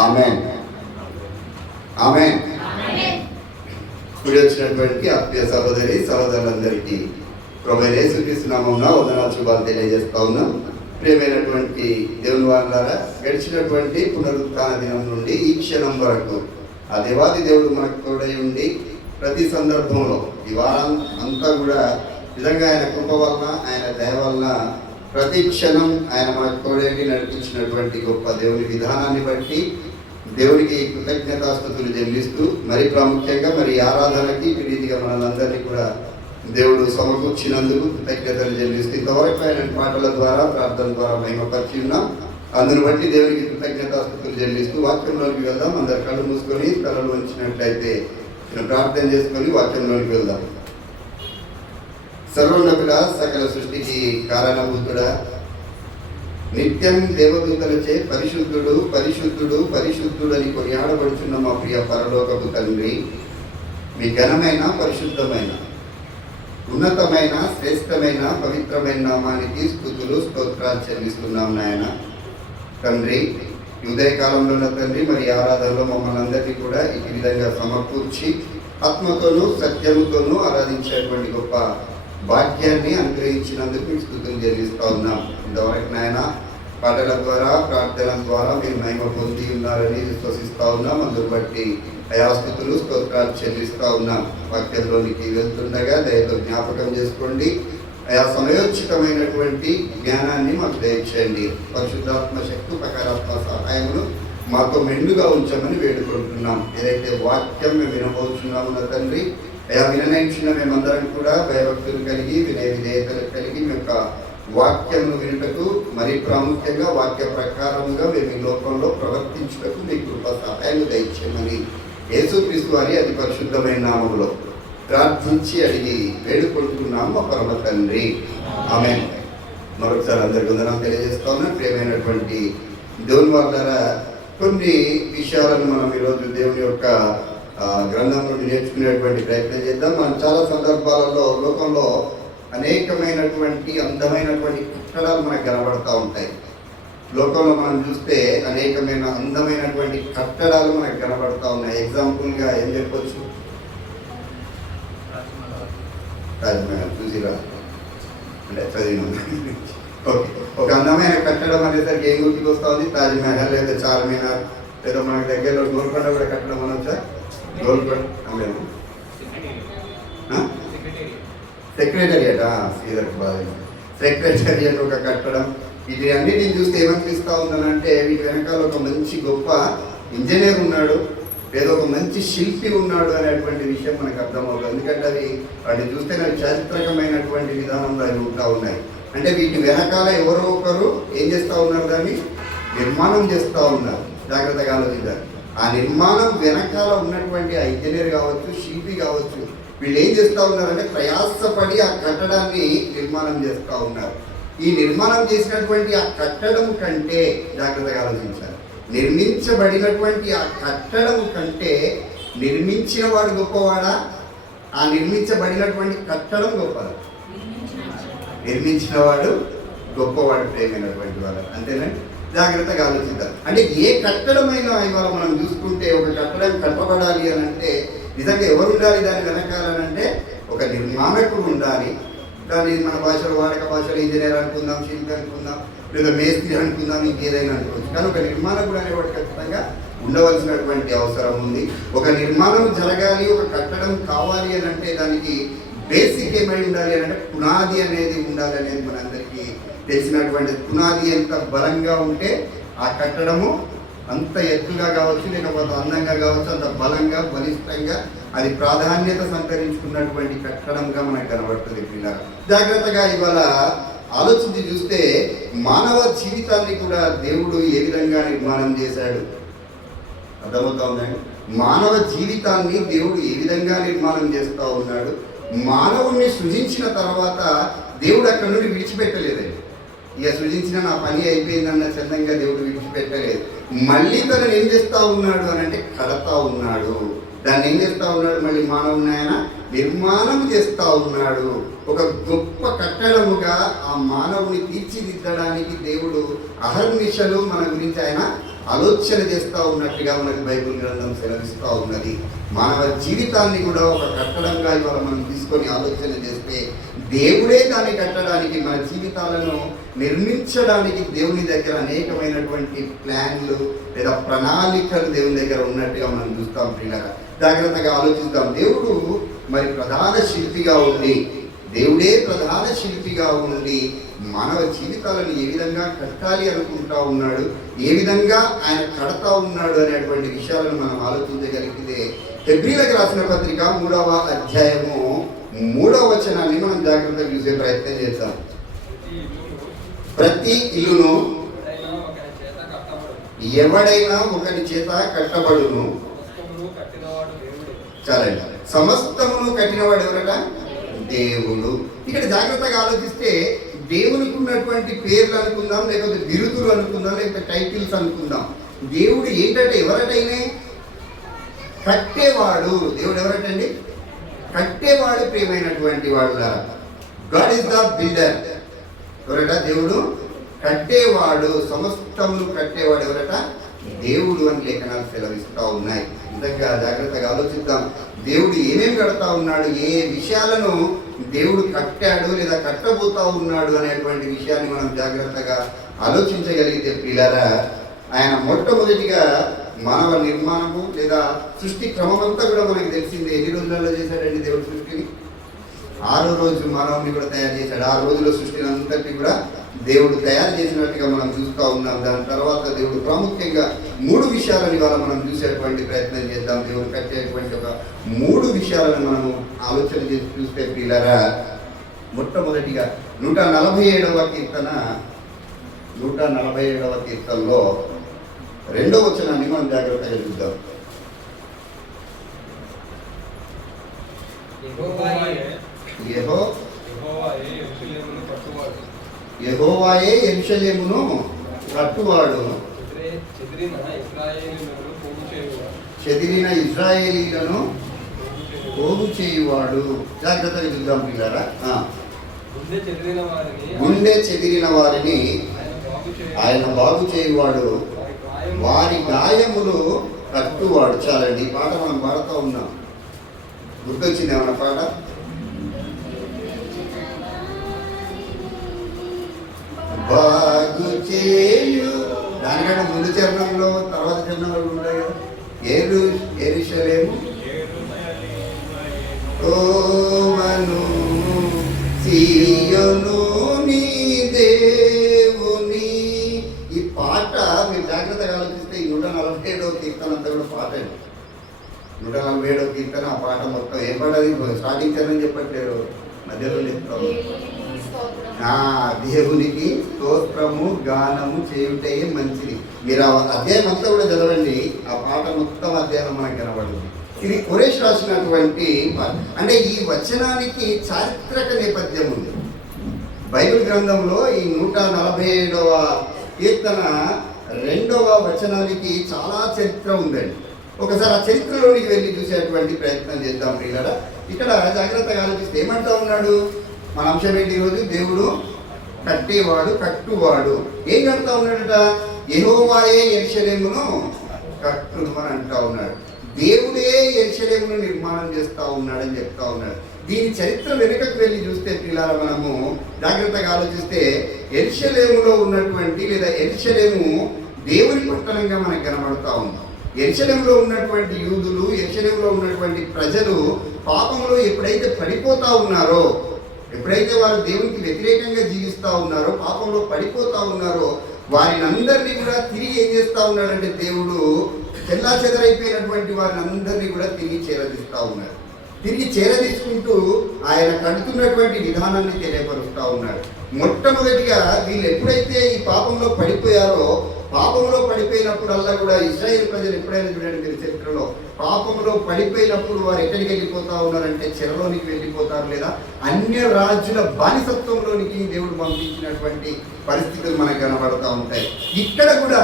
ఆమేన్ ఆమేన్. కూడి వచ్చినటువంటి ఆత్మీయ సహోదరి సహోదరులందరికీ ప్రభువైన యేసుక్రీస్తు నామమున వందనాలు శుభాలు తెలియజేస్తా ఉన్నాం. ప్రియమైనటువంటి దేవుని వారలారా, గడిచినటువంటి పునరుత్థాన దినం నుండి ఈ క్షణం వరకు ఆ దేవాది దేవుడు మనకు తోడై ఉండి ప్రతి సందర్భంలో ఈ వారం అంతా కూడా నిజంగా ఆయన కృప వలన, ఆయన దయ వలన ప్రతి క్షణం ఆయన మనకు తోడేంటి నడిపించినటువంటి గొప్ప దేవుని విధానాన్ని బట్టి దేవునికి కృతజ్ఞతాస్తుతులు చెల్లిస్తూ మరి ప్రాముఖ్యంగా మరి ఆరాధనకి రీతిగా మనందరినీ కూడా దేవుడు సమకూర్చినందుకు కృతజ్ఞతలు చెల్లిస్తూ ఇంతవరకు ఆయన పాటల ద్వారా ప్రార్థన ద్వారా మహిమపరిచి ఉన్నాం. అందును బట్టి దేవునికి కృతజ్ఞతాస్తుతులు చెల్లిస్తూ వాక్యంలోకి వెళ్దాం. అందరు కళ్ళు మూసుకొని కళ్ళు వంచినట్లయితే ప్రార్థన చేసుకొని వాక్యంలోకి వెళ్దాం. సర్వోన్నతుడా, సకల సృష్టికి కారణభూతుడా, నిత్యం దేవదూతలచే పరిశుద్ధుడు పరిశుద్ధుడు పరిశుద్ధుడు అని కొనియాడబడుచున్న మా ప్రియ పరలోకపు తండ్రి, మీ ఘనమైన పరిశుద్ధమైన ఉన్నతమైన శ్రేష్టమైన పవిత్రమైన నామానికి స్తుతులు స్తోత్రాలు చెల్లిస్తున్నాం నాయన. తండ్రి, ఉదయకాలంలో ఉన్న తండ్రి మరి ఆరాధనలో మమ్మల్ని అందరినీ కూడా ఈ విధంగా సమకూర్చి ఆత్మతోనూ సత్యముతోనూ ఆరాధించేటువంటి గొప్ప భాగ్యాన్ని అనుగ్రహించినందుకు మీకు స్తుతులు చెల్లిస్తూ ఉన్నాం. ఇంతవరకు నాయన పాటల ద్వారా ప్రార్థనల ద్వారా మీరు మహిమ పొంది ఉన్నారని విశ్వసిస్తూ ఉన్నాం. అందుకు బట్టి అయాస్థుతులు స్తోత్రాలు చెల్లిస్తూ ఉన్నాం. వాక్యంలోనికి వెళ్తుండగా దయతో జ్ఞాపకం చేసుకోండి. ఆయా సమయోచితమైనటువంటి జ్ఞానాన్ని మాకు దయచేయండి. పరిశుద్ధాత్మ శక్తి ఉపకారాత్మ సహాయమును మాతో మెండుగా ఉంచమని వేడుకుంటున్నాం. ఏదైతే వాక్యం మేము వినబోతున్నామో నా తండ్రి, అయా వినయించిన మేమందరం కూడా భయభక్తులు కలిగి వినయ విధేయతలు కలిగి మీ యొక్క వాక్యమును వినుటకు మరి ప్రాముఖ్యంగా వాక్య ప్రకారంగా మేము ఈ లోకంలో ప్రవర్తించుటకు మీ కృప సహాయాన్ని దయచేయమని యేసుక్రీస్తు వారి అతి పరిశుద్ధమైన నామములో ప్రార్థించి అడిగి వేడుకుంటున్నాం మా పరమ తండ్రి, ఆమేన్. మరొకసారి అందరికీ వందనాలు తెలియజేస్తా ఉన్నాం. ప్రియమైనటువంటి దేవుని వారలారా, కొన్ని విషయాలను మనం ఈరోజు దేవుని యొక్క గ్రంథం నుండి నేర్చుకునేటువంటి ప్రయత్నం చేద్దాం. మనం చాలా సందర్భాలలో లోకంలో అనేకమైనటువంటి అందమైనటువంటి కట్టడాలు మనకు కనబడుతూ ఉంటాయి. లోకంలో మనం చూస్తే అనేకమైన అందమైనటువంటి కట్టడాలు మనకు కనబడుతూ ఉన్నాయి. ఎగ్జాంపుల్గా ఏం చెప్పొచ్చు? తాజ్మహల్ చూసిరా అంటే చదివిన ఓకే. ఒక అందమైన కట్టడం అనేసరికి ఏం గుర్తుకు వస్తూ ఉంది? తాజ్మహల్ లేదా చార్మినార్ లేదా మనకి దగ్గరలో గోల్కొండ కూడా కట్టడం అనొచ్చా? గోల్కొండ అమ్మేమో సెక్రటరియట్ శ్రీధర్ బాగా సెక్రటరియట్ ఒక కట్టడం. వీటి అన్నిటిని చూస్తే ఏమనిపిస్తూ ఉందనంటే వీటి వెనకాల ఒక మంచి గొప్ప ఇంజనీర్ ఉన్నాడు లేదా ఒక మంచి శిల్పి ఉన్నాడు అనేటువంటి విషయం మనకు అర్థమవుతుంది. ఎందుకంటే అవి వాటిని చూస్తే నాకు చారిత్రకమైనటువంటి విధానంలో అవి ఉంటా ఉన్నాయి. అంటే వీటి వెనకాల ఎవరో ఒకరు ఏం చేస్తూ ఉన్నారు? దాన్ని నిర్మాణం చేస్తూ ఉన్నారు. జాగ్రత్తగా ఆలోచించారు. ఆ నిర్మాణం వెనకాల ఉన్నటువంటి ఆ ఇంజనీర్ కావచ్చు, శిల్పి కావచ్చు, వీళ్ళు ఏం చేస్తూ ఉన్నారంటే ప్రయాసపడి ఆ కట్టడాన్ని నిర్మాణం చేస్తూ ఉన్నారు. ఈ నిర్మాణం చేసినటువంటి ఆ కట్టడం కంటే, జాగ్రత్తగా ఆలోచించాలి, నిర్మించబడినటువంటి ఆ కట్టడం కంటే నిర్మించిన వాడు గొప్పవాడా, ఆ నిర్మించబడినటువంటి కట్టడం గొప్పదా? నిర్మించిన వాడు గొప్పవాడు, ప్రేమైనటువంటి వాడు. అంతేనండి. జాగ్రత్తగా ఆలోచిద్దాం. అంటే ఏ కట్టడమైనా ఇవాళ మనం చూసుకుంటే ఒక కట్టడం కట్టబడాలి అని అంటే నిజంగా ఎవరు ఉండాలి దాని వెనకాలనంటే? ఒక నిర్మాణకుడు ఉండాలి. దాన్ని మన భాషలో వాడక భాషలో ఇంజనీర్ అనుకుందాం, శిల్పి అనుకుందాం, లేదా మేస్త్రి అనుకుందాం, ఇంకేదైనా అనుకోవచ్చు. కానీ ఒక నిర్మాణకుడు అనేవాడు ఖచ్చితంగా ఉండవలసినటువంటి అవసరం ఉంది. ఒక నిర్మాణం జరగాలి, ఒక కట్టడం కావాలి అని అంటే దానికి బేసిక్ ఏమై ఉండాలి అని అంటే పునాది అనేది ఉండాలి అనేది మనందరికీ తెలిసినటువంటి. పునాది ఎంత బలంగా ఉంటే ఆ కట్టడము అంత ఎత్తుగా కావచ్చు, లేకపోతే అందంగా కావచ్చు, అంత బలంగా బలిష్టంగా అది ప్రాధాన్యత సంతరించుకున్నటువంటి కట్టడంగా మనకు కనబడుతుంది. పిల్లలు జాగ్రత్తగా ఇవాళ ఆలోచించి చూస్తే మానవ జీవితాన్ని కూడా దేవుడు ఏ విధంగా నిర్మాణం చేశాడు అర్థమవుతా ఉందండి. మానవ జీవితాన్ని దేవుడు ఏ విధంగా నిర్మాణం చేస్తూ ఉన్నాడు. మానవుణ్ణి సృజించిన తర్వాత దేవుడు అక్కడి నుండి విడిచిపెట్టలేదండి. ఇక సృజించిన నా పని అయిపోయిందన్న చందంగా దేవుడు విడిచిపెట్టలేదు. మళ్ళీ తనని ఏం చేస్తూ ఉన్నాడు అని అంటే కడతా ఉన్నాడు. దాన్ని ఏం చేస్తూ ఉన్నాడు? మళ్ళీ మానవుని ఆయన నిర్మాణం చేస్తూ ఉన్నాడు. ఒక గొప్ప కట్టడముగా ఆ మానవుని తీర్చిదిద్దడానికి దేవుడు అహర్నిశలు మన గురించి ఆయన ఆలోచన చేస్తూ ఉన్నట్టుగా మనకి బైబిల్ గ్రంథం సెలవిస్తూ ఉన్నది. మానవ జీవితాన్ని కూడా ఒక కట్టడంగా ఇవాళ మనం తీసుకొని ఆలోచన చేస్తే దేవుడే దాన్ని కట్టడానికి, మన జీవితాలను నిర్మించడానికి దేవుని దగ్గర అనేకమైనటువంటి ప్లాన్లు లేదా ప్రణాళికలు దేవుని దగ్గర ఉన్నట్టుగా మనం చూస్తాం. ప్రియులారా, జాగ్రత్తగా ఆలోచిస్తాం. దేవుడు మరి ప్రధాన శిల్పిగా ఉండి, దేవుడే ప్రధాన శిల్పిగా ఉండి మానవ జీవితాలను ఏ విధంగా కట్టాలి అనుకుంటా ఉన్నాడు, ఏ విధంగా ఆయన కడతా ఉన్నాడు అనేటువంటి విషయాలను మనం ఆలోచించగలిగితే హెబ్రీలకు రాసిన పత్రిక 3వ అధ్యాయము 3వ వచనాన్ని మనం జాగ్రత్తగా చూసే ప్రయత్నం చేద్దాం. ప్రతి ఇల్లును ఎవడైనా ఒకరి చేత కట్టబడును. చాలండి. సమస్తమును కట్టినవాడు ఎవరట? దేవుడు. ఇక్కడ జాగ్రత్తగా ఆలోచిస్తే దేవునికి ఉన్నటువంటి పేర్లు అనుకుందాం, లేకపోతే బిరుదులు అనుకుందాం, లేకపోతే టైటిల్స్ అనుకుందాం. దేవుడు ఏంటంటే ఎవరటైనా కట్టేవాడు. దేవుడు ఎవరటండి? కట్టేవాడు. ప్రియమైనటువంటి వాడు, గాడ్ ఇస్ ద బిల్డర్. ఎవరట? దేవుడు కట్టేవాడు. సమస్తమును కట్టేవాడు ఎవరట? దేవుడు అని లేఖనాలు సెలవిస్తూ ఉన్నాయి. ఇంతగా జాగ్రత్తగా ఆలోచిద్దాం. దేవుడు ఏమేమి కడతా ఉన్నాడు, ఏ విషయాలను దేవుడు కట్టాడు లేదా కట్టబోతా ఉన్నాడు అనేటువంటి విషయాన్ని మనం జాగ్రత్తగా ఆలోచించగలిగితే ప్రియులారా, ఆయన మొట్టమొదటిగా మానవ నిర్మాణము లేదా సృష్టి క్రమం అంతా కూడా మనకి తెలిసిందే. ఎన్ని రోజులలో చేశాడండి దేవుడు సృష్టిని? 6వ రోజు మానవుని కూడా తయారు చేశాడు. 6 రోజుల సృష్టిని అంతటి కూడా దేవుడు తయారు చేసినట్టుగా మనం చూస్తూ ఉన్నాం. దాని తర్వాత దేవుడు ప్రాముఖ్యంగా 3 విషయాలను ఇవాళ మనం చూసేటువంటి ప్రయత్నం చేద్దాం. దేవుడు కట్టేటువంటి ఒక 3 విషయాలను మనము ఆలోచన చేసి చూస్తే ప్రియులారా, మొట్టమొదటిగా 147వ కీర్తనలో 2వ వచనాన్ని మనం జాగ్రత్తగా చూద్దాం. యెహోవాయే యెరూషలేమును కట్టువాడు, చెదిరిన ఇశ్రాయేలీయులను పోగు చేయువాడు. జాగ్రత్తగా చూద్దాం పిల్లరా. గుండె చెదిరిన వారిని ఆయన బాగు చేయువాడు, వారి గాయములు కట్టువాడు. చాలండి. ఈ పాట మనం పాడుతూ ఉన్నాం. గుర్తొచ్చింది ఏమన్నా పాట? బాగు చేయు. దానికంటే ముందు చరణంలో తర్వాత చరణంలో ఉంటాయి కదా. యెరూషలేము ఓమను సీయోను నీ దేవుని. ఈ పాట మీరు జాగ్రత్తగా ఆలోచిస్తే ఈ 147వ కీర్తన అంతా కూడా పాట అండి. 147వ కీర్తన ఆ పాట మొత్తం ఏం పాటది? స్టార్టింగ్ చరణం చెప్పట్లేదు, మధ్యలో చెప్తాము. దేవునికి స్తోత్రము గానము చేయుటే మంచిది. మీరు అధ్యాయం అంతా కూడా చదవండి. ఆ పాట మొత్తం అధ్యాయం మనకు కనబడుతుంది. ఇది ఖురేష్ రాసినటువంటి పాట. అంటే ఈ వచనానికి చారిత్రక నేపథ్యం ఉంది. బైబిల్ గ్రంథంలో ఈ 147వ కీర్తన 2వ వచనానికి చాలా చరిత్ర ఉందండి. ఒకసారి ఆ చరిత్రలోనికి వెళ్ళి చూసేటువంటి ప్రయత్నం చేద్దాం ప్రియులారా. ఇక్కడ జాగ్రత్తగా ఆలోచిస్తే ఏమంటా ఉన్నాడు? మన అంశం ఏంటి ఈరోజు? దేవుడు కట్టేవాడు, కట్టువాడు. ఏం కడతా ఉన్నాడట? యెహోవాయే యెరూషలేమును కట్టును అని అంటా ఉన్నాడు. దేవుడే యెరూషలేమును నిర్మాణం చేస్తూ ఉన్నాడని చెప్తా ఉన్నాడు. దీని చరిత్ర వెనుకకు వెళ్ళి చూస్తే పిల్లల మనము జాగ్రత్తగా ఆలోచిస్తే యెరూషలేములో ఉన్నటువంటి లేదా యెరూషలేము దేవుని పట్టణంగా మనకు కనబడతా ఉన్నాం. యెరూషలేములో ఉన్నటువంటి యూదులు, యెరూషలేములో ఉన్నటువంటి ప్రజలు పాపంలో ఎప్పుడైతే పడిపోతా ఉన్నారో, ఎప్పుడైతే వారు దేవునికి వ్యతిరేకంగా జీవిస్తూ ఉన్నారో, పాపంలో పడిపోతా ఉన్నారో, వారిని అందరినీ కూడా తిరిగి ఏం చేస్తూ ఉన్నాడంటే దేవుడు చెల్లా చెదరైపోయినటువంటి వారిని అందరినీ కూడా తిరిగి చేరదీస్తూ ఉన్నాడు. తిరిగి చేరదీసుకుంటూ ఆయన కడుతున్నటువంటి విధానాన్ని తెలియపరుస్తూ ఉన్నాడు. మొట్టమొదటిగా వీళ్ళు ఎప్పుడైతే ఈ పాపంలో పడిపోయారో, పాపంలో పడిపోయినప్పుడల్లా కూడా ఇశ్రాయేలు ప్రజలు ఎప్పుడైనా చూడండి మీరు చరిత్రలో, పాపంలో పడిపోయినప్పుడు వారు ఎక్కడికి వెళ్ళిపోతా ఉన్నారంటే చెరలోనికి వెళ్ళిపోతారు, లేదా అన్య రాజుల బానిసత్వంలోనికి దేవుడు పంపించినటువంటి పరిస్థితులు మనకు కనబడతా ఉంటాయి. ఇక్కడ కూడా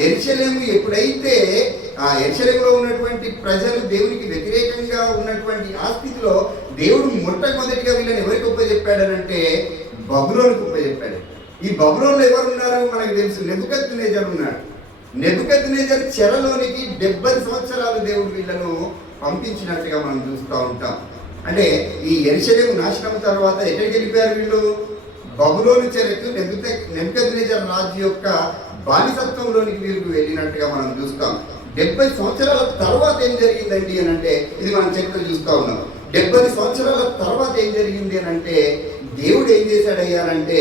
యెరూషలేము ఎప్పుడైతే ఆ యెరూషలేములో ఉన్నటువంటి ప్రజలు దేవునికి వ్యతిరేకంగా ఉన్నటువంటి ఆ స్థితిలో దేవుడు మొట్టమొదటిగా వీళ్ళని ఎవరికి ఉపయోగపడ్డాడంటే బబులోనికి ఉపయోగపడ్డాడు. ఈ బబులోన్లో ఎవరు ఉన్నారు మనకు తెలుసు. నెబుకద్నెజరు ఉన్నాడు. నెబుకద్నెజరు చెరలోనికి 70 సంవత్సరాలు దేవుడు వీళ్ళను పంపించినట్టుగా మనం చూస్తూ ఉంటాం. అంటే ఈ యెరూషలేము నాశనం తర్వాత ఎక్కడికి వెళ్ళిపోయారు వీళ్ళు? బబులోను చెరకు నెబుకద్నెజరు రాజు యొక్క బానిసత్వంలోనికి వీళ్ళు వెళ్ళినట్టుగా మనం చూస్తాం. 70 సంవత్సరాల తర్వాత ఏం జరిగిందండి అని అంటే, ఇది మనం చరిత్ర చూస్తూ ఉన్నాం. 70 సంవత్సరాల తర్వాత ఏం జరిగింది అని అంటే, దేవుడు ఏం చేశాడయ్యారంటే,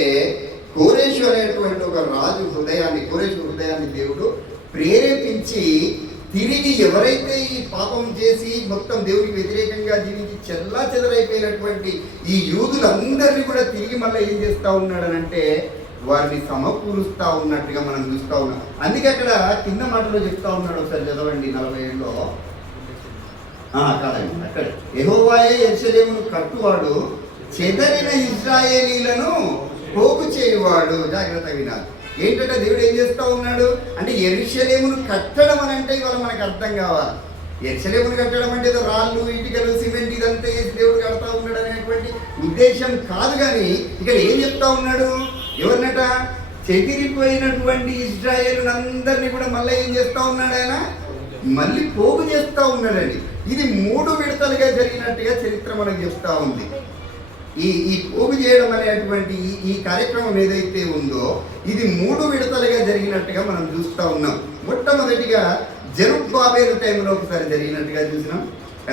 కోరేషు అనేటువంటి ఒక రాజు కోరేషు హృదయాన్ని దేవుడు ప్రేరేపించి తిరిగి ఎవరైతే ఈ పాపం చేసి మొత్తం దేవుడికి వ్యతిరేకంగా జీవించి చెదరైపోయినటువంటి ఈ యూదులందరినీ కూడా తిరిగి మళ్ళీ ఏం చేస్తూ ఉన్నాడనంటే, వారిని సమకూరుస్తూ ఉన్నట్టుగా మనం చూస్తూ ఉన్నాం. అందుకే అక్కడ కింద మాటలో చెప్తా ఉన్నాడు, ఒకసారి చదవండి 47లో. కాదండి, అక్కడ యెహోవాయే యెరూషలేమును కట్టువాడు, చెదరిన ఇశ్రాయేలీలను పోగు చేయువాడు. జాగ్రత్తగా వినాలి. ఏంటంటే దేవుడు ఏం చేస్తూ ఉన్నాడు అంటే, యెరూషలేమును కట్టడం అని అంటే ఇవాళ మనకు అర్థం కావాలి. యెరూషలేమును కట్టడం అంటే ఏదో రాళ్ళు, ఇటుకలు, సిమెంట్ ఇదంతా దేవుడు కడతా ఉన్నాడు అనేటువంటి ఉద్దేశం కాదు. కానీ ఇక్కడ ఏం చెప్తా ఉన్నాడు? ఎవరినట? చెదిరిపోయినటువంటి ఇశ్రాయేలునందరినీ కూడా మళ్ళీ ఏం చేస్తూ ఉన్నాడు ఆయన? మళ్ళీ పోగు చేస్తూ ఉన్నాడండి. ఇది 3 విడతలుగా జరిగినట్టుగా చరిత్ర మనకు చెప్తా ఉంది. ఈ పోగు చేయడం అనేటువంటి ఈ కార్యక్రమం ఏదైతే ఉందో ఇది 3 విడతలుగా జరిగినట్టుగా మనం చూస్తూ ఉన్నాం. మొట్టమొదటిగా జెరుబ్బాబెలు టైంలో ఒకసారి జరిగినట్టుగా చూసినాం.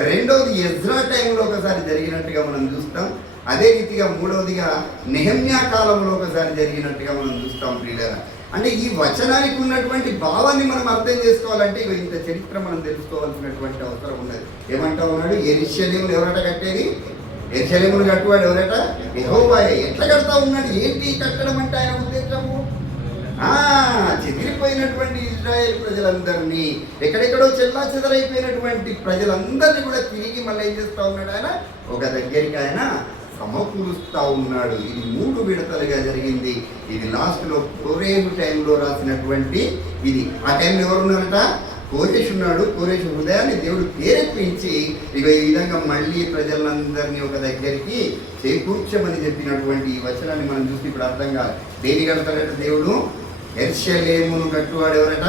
రెండవది ఎజ్రా టైంలో ఒకసారి జరిగినట్టుగా మనం చూస్తాం. అదే రీతిగా మూడవదిగా నెహెమ్యా కాలంలో ఒకసారి జరిగినట్టుగా మనం చూస్తాం. ప్రియులారా, అంటే ఈ వచనానికి ఉన్నటువంటి భావాన్ని మనం అర్థం చేసుకోవాలంటే ఇంత చరిత్ర మనం తెలుసుకోవాల్సినటువంటి అవసరం ఉన్నది. ఏమంటా ఉన్నాడు? యెరూషలేమును ఎవరట కట్టేది? యెరూషలేమును కట్టువాడు ఎవరట? యెహోవాయే. ఎట్లా కడతా ఉన్నాడు? ఏంటి కట్టడం అంటే ఆయన ఉద్దేశము? చెదిరిపోయినటువంటి ఇశ్రాయేల్ ప్రజలందరినీ, ఎక్కడెక్కడో చెదరైపోయినటువంటి ప్రజలందరినీ కూడా తిరిగి మళ్ళీ ఏం చేస్తూ ఉన్నాడు? ఆయన ఒక దగ్గరికి ఆయన సమకూరుస్తూ ఉన్నాడు. ఇది 3 విడతలుగా జరిగింది. ఇది లాస్ట్లో కోరేషు టైంలో రాసినటువంటి ఇది. ఆ టైంలో ఎవరున్నారట? కోరేషు ఉన్నాడు. కోరేషు హృదయాన్ని దేవుడు ప్రేరేపించి ఇక ఈ విధంగా మళ్ళీ ప్రజలందరినీ ఒక దగ్గరికి చేకూర్చమని చెప్పినటువంటి ఈ వచనాన్ని మనం చూసి ఇప్పుడు అర్థం కాదు. దేని కడతాడట దేవుడు? యెరూషలేమును కట్టువాడు ఎవరట?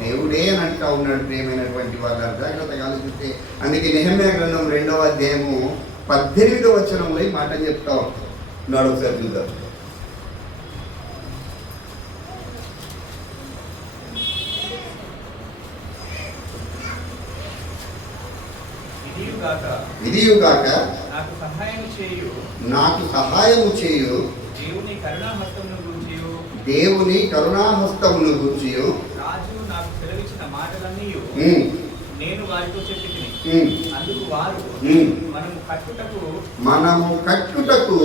దేవుడే అని అంటా ఉన్నాడు. ప్రియమైనటువంటి వాళ్ళ జాగ్రత్తగా ఆలోచిస్తే, అందుకే నెహెమ్యా గ్రంథం 2వ అధ్యాయము 18వ వచనంలో ఈ మాట చెప్తా ఉన్నాడు. ఒకసారి చూద్దాం. ఇదియుగాక నాకు సహాయము చేయు దేవుని కరుణాహస్తమును గూర్చియు రాజు నాకు సెలవిచ్చిన మాటలన్నీయు నేను వారితో చెప్పితిని. అందుకు వారు మనము కట్టుటకు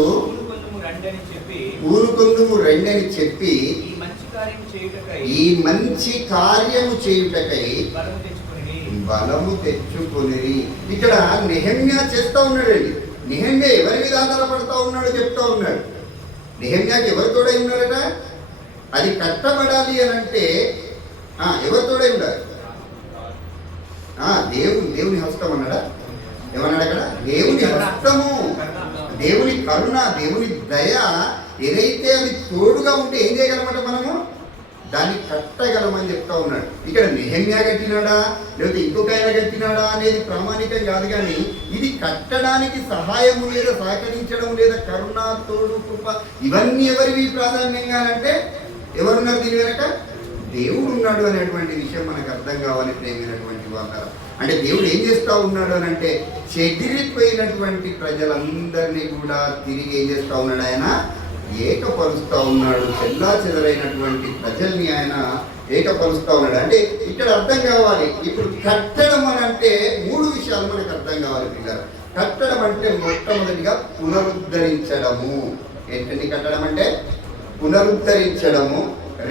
ఊరుకొందుము రండని చెప్పి ఈ మంచి కార్యము చేయుటకై బలము తెచ్చుకొని. ఇక్కడ నెహెమ్యా చేస్తూ ఉన్నాడండి. నెహెమ్యా ఎవరి మీద ఆధారపడతా ఉన్నాడో చెప్తా ఉన్నాడు. నెహెమ్యాకి ఎవరి తోడై ఉన్నాడట? అది కట్టబడాలి అని అంటే ఎవరి తోడై ఉండాలి? దేవుని హస్తం అన్నాడా? ఏమన్నాడు అక్కడ? దేవుని హస్తము, దేవుని కరుణ, దేవుని దయ ఏదైతే అది తోడుగా ఉంటే ఏం చేయగలమంట? మనము దాన్ని కట్టగలమని చెప్తా ఉన్నాడు. ఇక్కడ నెహెమ్యా కట్టినాడా లేకపోతే ఇంకొక ఆయన కట్టినాడా అనేది ప్రామాణికం కాదు. కానీ ఇది కట్టడానికి సహాయము లేదా సహకరించడం లేదా కరుణ, తోడు, కృప ఇవన్నీ ఎవరివి ప్రాధాన్యంగా అంటే ఎవరున్నారు దీని వెనక? దేవుడు ఉన్నాడు అనేటువంటి విషయం మనకు అర్థం కావాలి. ప్రేమైనటువంటి వాళ్ళ, అంటే దేవుడు ఏం చేస్తూ ఉన్నాడు అని అంటే చెదిరిపోయినటువంటి ప్రజలందరినీ కూడా తిరిగి ఏం చేస్తూ ఉన్నాడు? ఆయన ఏకపరుస్తూ ఉన్నాడు. చెదరైనటువంటి ప్రజల్ని ఆయన ఏకపరుస్తూ ఉన్నాడు. అంటే ఇక్కడ అర్థం కావాలి, ఇప్పుడు కట్టడం అని అంటే 3 విషయాలు మనకు అర్థం కావాలి పిల్లలు. కట్టడం అంటే మొట్టమొదటిగా పునరుద్ధరించడము. ఏంటండి కట్టడం అంటే? పునరుద్ధరించడము.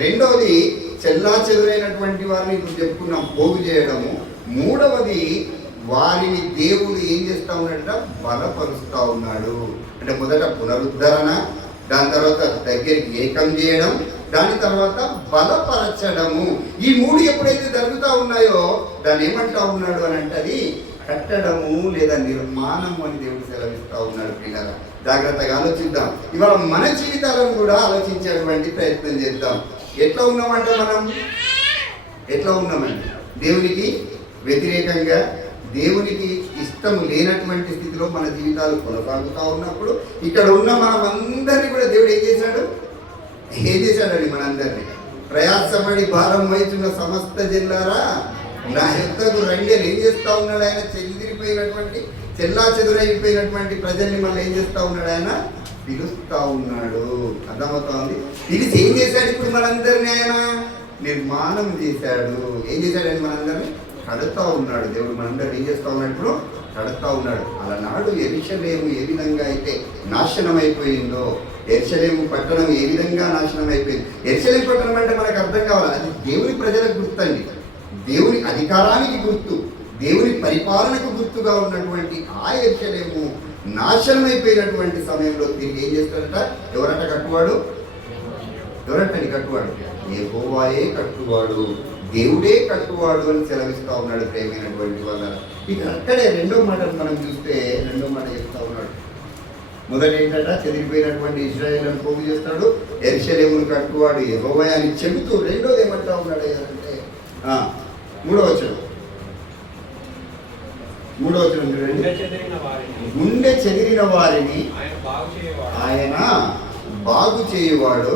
రెండవది చెదరైనటువంటి వారిని ఇప్పుడు చెప్పుకున్నాం, పోగు చేయడము. మూడవది వారిని దేవుడు ఏం చేస్తూ ఉన్నాడంట? బలపరుస్తూ ఉన్నాడు. అంటే మొదట పునరుద్ధరణ, దాని తర్వాత దగ్గరికి ఏకం చేయడం, దాని తర్వాత బలపరచడము. ఈ 3 ఎప్పుడైతే జరుగుతూ ఉన్నాయో దాన్ని ఏమంటా ఉన్నాడు అని అంటే అది కట్టడము లేదా నిర్మాణము అని దేవుడు సెలవిస్తూ ఉన్నాడు. పిల్లల జాగ్రత్తగా ఆలోచిద్దాం. ఇవాళ మన జీవితాలను కూడా ఆలోచించేటువంటి ప్రయత్నం చేద్దాం. ఎట్లా ఉన్నామంటే మనం ఎట్లా ఉన్నామండి? దేవునికి వ్యతిరేకంగా, దేవునికి ఇష్టం లేనటువంటి స్థితిలో మన జీవితాలు కొనసాగుతూ ఉన్నప్పుడు ఇక్కడ ఉన్న మనం అందరినీ కూడా దేవుడు ఏం చేశాడండి? మనందరినీ ప్రయాసపడి భారం వహించిన సమస్త జిల్లారా నా యొద్దకు రండి అని ఏం చేస్తూ ఉన్నాడు ఆయన? చెల్లా చెదురైపోయినటువంటి ప్రజల్ని మళ్ళీ ఏం చేస్తూ ఉన్నాడు ఆయన? పిలుస్తూ ఉన్నాడు. అర్థమవుతా ఉంది? పిలిచి ఏం చేశాడు? ఇప్పుడు మనందరినీ ఆయన నిర్మాణం చేశాడు. ఏం చేశాడండి? మనందరినీ కడుతూ ఉన్నాడు. దేవుడు మనందరినీ ఏం చేస్తూ ఉన్నాడు? ఇప్పుడు కడుతూ ఉన్నాడు. అలనాడు యెరూషలేము ఏ విధంగా అయితే నాశనం అయిపోయిందో, యెరూషలేము పట్టణం ఏ విధంగా నాశనం అయిపోయింది. యెరూషలేము పట్టణం అంటే మనకు అర్థం కావాలి, అది దేవుని ప్రజలకు గుర్తండి, దేవుని అధికారానికి గుర్తు, దేవుని పరిపాలనకు గుర్తుగా ఉన్నటువంటి ఆ యెరూషలేము నాశనం అయిపోయినటువంటి సమయంలో తిరిగి ఏం చేస్తాడట? ఎవరట కట్టువాడు? ఎవరంటని కట్టువాడు? యెహోవాయే కట్టువాడు, దేవుడే కట్టువాడు అని సెలవిస్తూ ఉన్నాడు. ప్రేమైనటువంటి వాళ్ళ ఇక అక్కడే రెండో మాటను మనం చూస్తే, రెండో మాట చెప్తా ఉన్నాడు. మొదటి ఏంటంటే చెదిరిపోయినటువంటి ఇశ్రాయేలును పోగు చేస్తాడు, యెరూషలేమును కట్టువాడు యెహోవా అని చెబుతూ రెండోది ఏమంటా ఉన్నాడు అంటే మూడో వచనం గుండె చెదిరిన వారిని ఆయన బాగు చేయువాడు,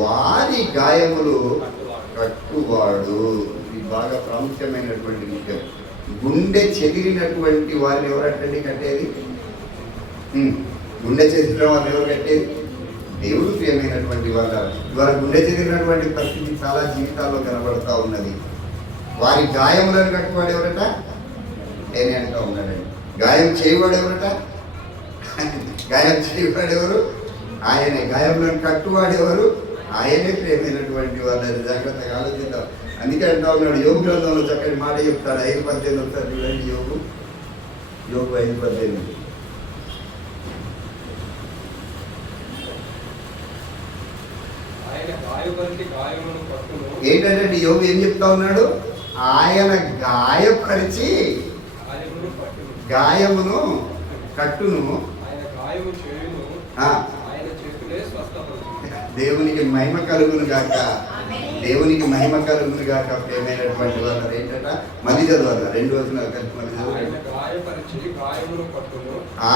వారి గాయములు కట్టువాడు. ఇది బాగా ప్రాముఖ్యమైనటువంటి విషయం. గుండె చెదిరినటువంటి వారిని ఎవరంటండి కట్టేది? గుండె చెదిరిన వారిని ఎవరు కట్టేది? దేవుడు. ప్రియమైనటువంటి వాళ్ళ ఇవాళ గుండె చెదిరినటువంటి పరిస్థితి చాలా జీవితాల్లో కనబడతా ఉన్నది. వారి గాయములను కట్టువాడు ఎవరట? నేనే అంటూ ఉన్నాడండి. గాయం చేయవాడు ఎవరట? గాయం చేయవాడు ఎవరు? ఆయనే. గాయములను కట్టువాడు ఎవరు? ఆయనే. ప్రేమైనటువంటి వాళ్ళని జాగ్రత్తగా ఆలోచిద్దాం. అందుకే అంటా ఉన్నాడు, యోగు గ్రంథంలో చక్కటి మాట చెప్తాడు. 5:18 ఒకసారి చూడండి. యోగు 5:18 ఏంటంటే యోగు ఏం చెప్తా ఉన్నాడు? ఆయన గాయపరిచి గాయమును కట్టును. దేవునికి మహిమ కలుగును గాక, దేవునికి మహిమ కలుగును గాక. ప్రేమైనటువంటి వాళ్ళు ఏంటంట? మళ్ళీ చదవాలి, 2 వచనాలు కలిపి మళ్ళీ చదవాలి.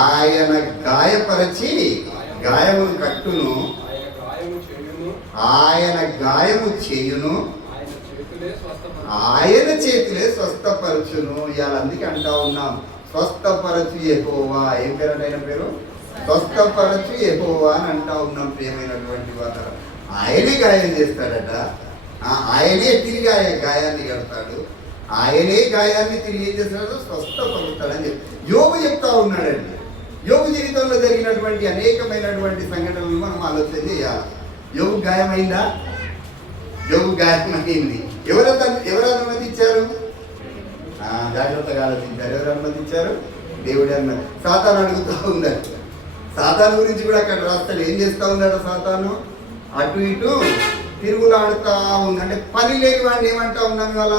ఆయన గాయపరిచి గాయమును కట్టును, ఆయన గాయము చేయును, ఆయన చేతులే స్వస్థపరచును. ఇవాళ అందుకే అంటా ఉన్నాం, స్వస్థపరచు యెహోవా. ఏం పేరంట ఆయన పేరు? స్వస్థపరచు యెహోవా అని అంటా ఉన్నాం. ప్రియమైనటువంటి వాళ్ళ ఆయనే గాయం చేస్తాడట, ఆయనే తిరిగి గాయాన్ని కడతాడు, ఆయనే గాయాన్ని తిరిగి ఏం చేస్తాడో స్వస్థపరుస్తాడని చెప్పి యోగు చెప్తా ఉన్నాడండి. యోగు జీవితంలో జరిగినటువంటి అనేకమైనటువంటి సంఘటనలు మనం ఆలోచన చేయాలి. యోగు గాయమైందా? యోగు గాయమైంది. ఎవరు అనుమతించారు? జాగ్రత్తగా ఆలోచించారు. ఎవరు అనుమతించారు? దేవుడే అన్నారు. సాతాను అడుగుతూ ఉన్నారు. సాతాను గురించి కూడా అక్కడ రాస్తాడు. ఏం చేస్తూ ఉన్నాడు సాతాను? అటు ఇటు తిరుగులాడుతూ ఉంది. అంటే పని లేని వాడిని ఏమంటా ఉన్నాం ఇవాళ?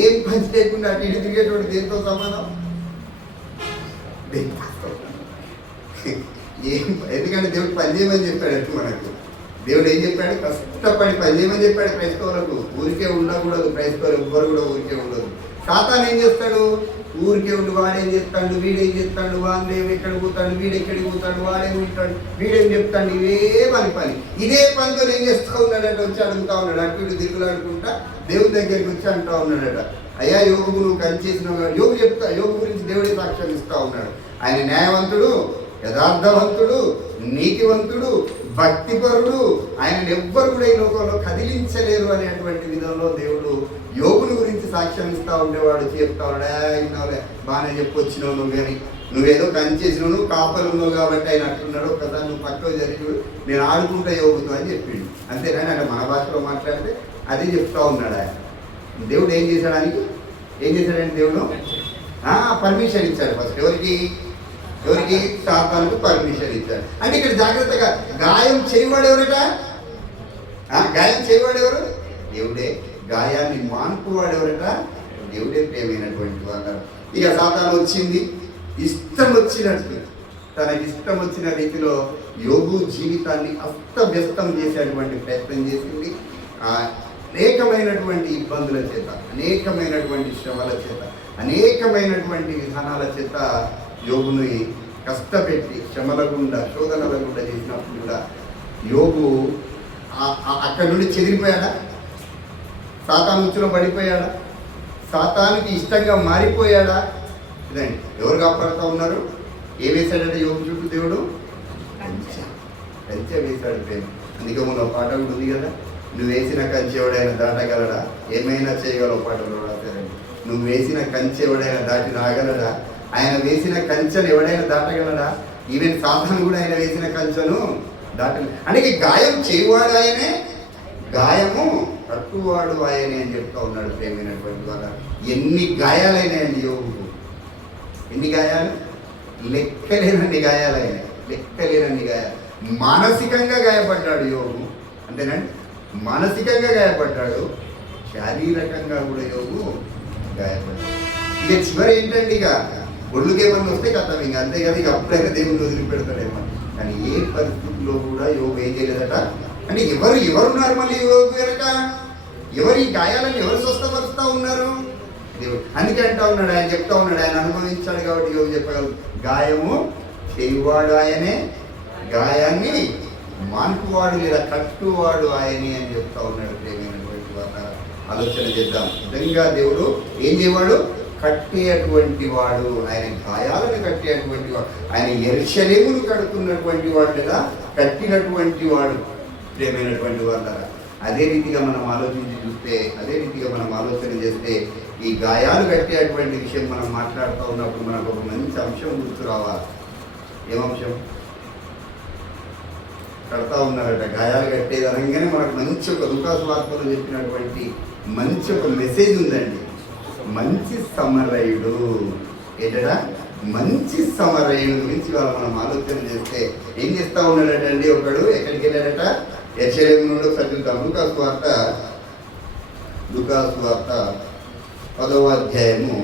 ఏం పని లేకుండా అటు ఇటు తిరిగేటువంటి దేంతో సమానం? ఎందుకంటే దేవుడు పని చేయమని చెప్పాడు. మనకు దేవుడు ఏం చెప్పాడు? కష్టపడి పని చేయమని చెప్పాడు క్రైస్తవులకు. ఊరికే ఉండకూడదు. క్రైస్తవులు ఎవ్వరు కూడా ఊరికే ఉండదు. సాతాను ఏం చేస్తాడు? ఊరికే ఉండి వాడేం చేస్తాడు, వీడేం చేస్తాడు, వాడేం ఎక్కడికి పోతాడు, వీడెక్కడికి పోతాడు, వాడేం ఉంటాడు, వీడేం చెప్తాడు, ఇవే పని. ఇదే పనితో ఏం చేస్తూ ఉన్నాడట? వచ్చి అడుగుతా ఉన్నాడు. అటు ఇటు తిరుగులాడుకుంటా దేవుని దగ్గరికి వచ్చి అంటా ఉన్నాడట, అయ్యా యోగు నువ్వు కనిచేసిన యోగు గురించి దేవుడే సాక్ష్యం ఇస్తా ఉన్నాడు. ఆయన న్యాయవంతుడు, యథార్థవంతుడు, నీతివంతుడు, భక్తిపరుడు, ఆయన ఎవ్వరు కూడా ఈ లోకంలో కదిలించలేరు అనేటువంటి విధంలో దేవుడు యోగుని గురించి సాక్ష్యం ఇస్తా ఉండేవాడు. చెప్తా ఉన్నాడే, బాగానే చెప్పొచ్చినావు నువ్వు, కానీ నువ్వేదో కనిచేసినావు, నువ్వు కాపలు ఉన్నావు కాబట్టి ఆయన అట్లున్నాడు. ఒకసారి నువ్వు పక్కకు జరిగి నేను ఆడుకుంటా యోగుతో అని చెప్పిండు. అంతేనా? అంటే మన భాషలో మాట్లాడితే అదే చెప్తా ఉన్నాడు ఆయన. దేవుడు ఏం చేశాడానికి? ఏం చేశాడంటే దేవుడు పర్మిషన్ ఇచ్చాడు. ఫస్ట్ ఎవరికి? సాతానుకు పర్మిషన్ ఇచ్చాడు. అంటే ఇక్కడ జాగ్రత్తగా గాయం చేయవాడు ఎవరట? గాయం చేయవాడు ఎవరు? దేవుడే. గాయాన్ని మాన్పువాడు ఎవరట? దేవుడే. ప్రేమైనటువంటి వాళ్ళు ఇక సాతాను వచ్చింది, ఇష్టం వచ్చినట్టు తనకి ఇష్టం వచ్చిన రీతిలో యోగు జీవితాన్ని అస్తవ్యస్తం చేసేటువంటి ప్రయత్నం చేసింది. అనేకమైనటువంటి ఇబ్బందుల చేత, అనేకమైనటువంటి శ్రమల చేత, అనేకమైనటువంటి విధానాల చేత యోగుని కష్టపెట్టి శ్రమల గుండా, శోధనల గుండా చేసినప్పుడు కూడా యోగు అక్కడి నుండి చెదిరిపోయాడా? సాతాను ఉచ్చులో పడిపోయాడా? సాతానికి ఇష్టంగా మారిపోయాడా? ఇదండి. ఎవరు కాపాడుతూ ఉన్నారు? ఏ వేశాడంటే యోగు చుట్టూ దేవుడు కంచె వేశాడు ప్రేమ. అందుకే మన పాట కూడా ఉంది కదా, నువ్వు వేసిన కంచె ఎవడైనా దాటగలడా, ఏమైనా చేయగలవు పాటలు రాశారండి. నువ్వు వేసిన కంచె ఎవడైనా దాటి రాగలడా? ఆయన వేసిన కంచెను ఎవడైనా దాటగలడా? ఈవెన్ సాతాను కూడా ఆయన వేసిన కంచెను దాటలే. అంటే గాయం చేయవాడు ఆయనే, గాయము కట్టువాడు ఆయనే అని చెప్తా ఉన్నాడు ప్రేమైనటువంటి వాళ్ళ. ఎన్ని గాయాలైనాయండి యోగుకు, ఎన్ని గాయాలు, లెక్కలేనన్ని గాయాలైనాయి, లెక్కలేనన్ని గాయాలు. మానసికంగా గాయపడ్డాడు యోగు, అంతేనండి, మానసికంగా గాయపడ్డాడు, శారీరకంగా కూడా యోగు గాయపడ్డాడు. ఇక చివరి ఏంటంటే ఇక ఒళ్ళుకేమన్నా వస్తే కథం ఇంకా అంతే కదా, ఇక అప్పుడైనా దేవుడు వదిలిపెడతాడేమో. కానీ ఏ పరిస్థితుల్లో కూడా యోగు ఏం చేయలేదట. అంటే ఎవరున్నారు మళ్ళీ యోగు వెనక? ఎవరి గాయాలను ఎవరు స్వస్థపరుస్తూ ఉన్నారు? దేవుడు. అందుకే అంటా ఉన్నాడు, ఆయన చెప్తా ఉన్నాడు, ఆయన అనుభవించాడు కాబట్టి యోగు చెప్పగలరు. గాయము చేయువాడు ఆయనే, గాయాన్ని మాన్పువాడు లేదా కట్టువాడు ఆయనే అని చెప్తా ఉన్నాడు ప్రేమైనటువంటి వారు. ఆలోచన చేద్దాం. నిజంగా దేవుడు ఏం చేయవాడు? కట్టేటువంటి వాడు. ఆయన గాయాలను కట్టేటువంటి వాడు, ఆయన యెరూషలేమును కడుతున్నటువంటి వాడు లేదా కట్టినటువంటి వాడు ప్రేమైనటువంటి వాళ్ళ. అదే రీతిగా మనం ఆలోచించి చూస్తే, అదే రీతిగా మనం ఆలోచన చేస్తే, ఈ గాయాలు కట్టేటువంటి విషయం మనం మాట్లాడుతూ ఉన్నప్పుడు మనకు ఒక మంచి అంశం గుర్తు రావాలి. ఏమంశం? కడతా ఉన్నారట. గాయాలు కట్టేది అనగానే మనకు మంచి ఒక లూకాసు వార్తలో చెప్పినటువంటి మంచి ఒక మెసేజ్ ఉందండి. మంచి సమరయుడు ఏంటడా? మంచి సమరయుడు గురించి వాళ్ళ మనం ఆలోచన చేస్తే ఏం చేస్తా ఉన్నాడట అండి. ఒకడు ఎక్కడికి వెళ్ళాడట? యెరూషలేము నుండి చదువుతాం. లూకాసు వార్త 10వ అధ్యాయము,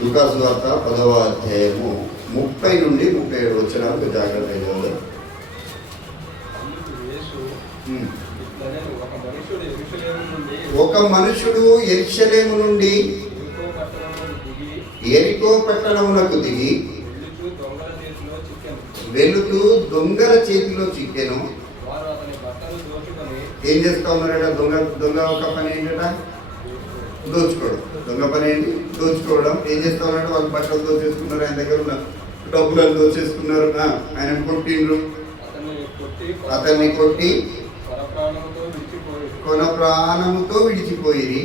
లూకాసు వార్త 10వ అధ్యాయము 30 నుండి 37 వచనాలకు జాగ్రత్తగా చదవండి. ఒక మనుషుడు యెరూషలేము నుండి యెరికో పట్టణమునకు దిగి వెళుతూ దొంగల చేతిలో చిక్కెను. ఏం చేస్తా ఉన్నారట? దొంగ ఒక పని ఏంటట? దోచుకోవడం. దొంగ పని ఏంటి? దోచుకోవడం. ఏం చేస్తా ఉన్నాడు? వాళ్ళు బట్టలు దోచేసుకున్నారు, ఆయన దగ్గర ఉన్న డబ్బులను దోచేసుకున్నారు, ఆయన కొట్టిండ్రు, అతన్ని కొట్టి కొన ప్రాణముతో విడిచిపోయి.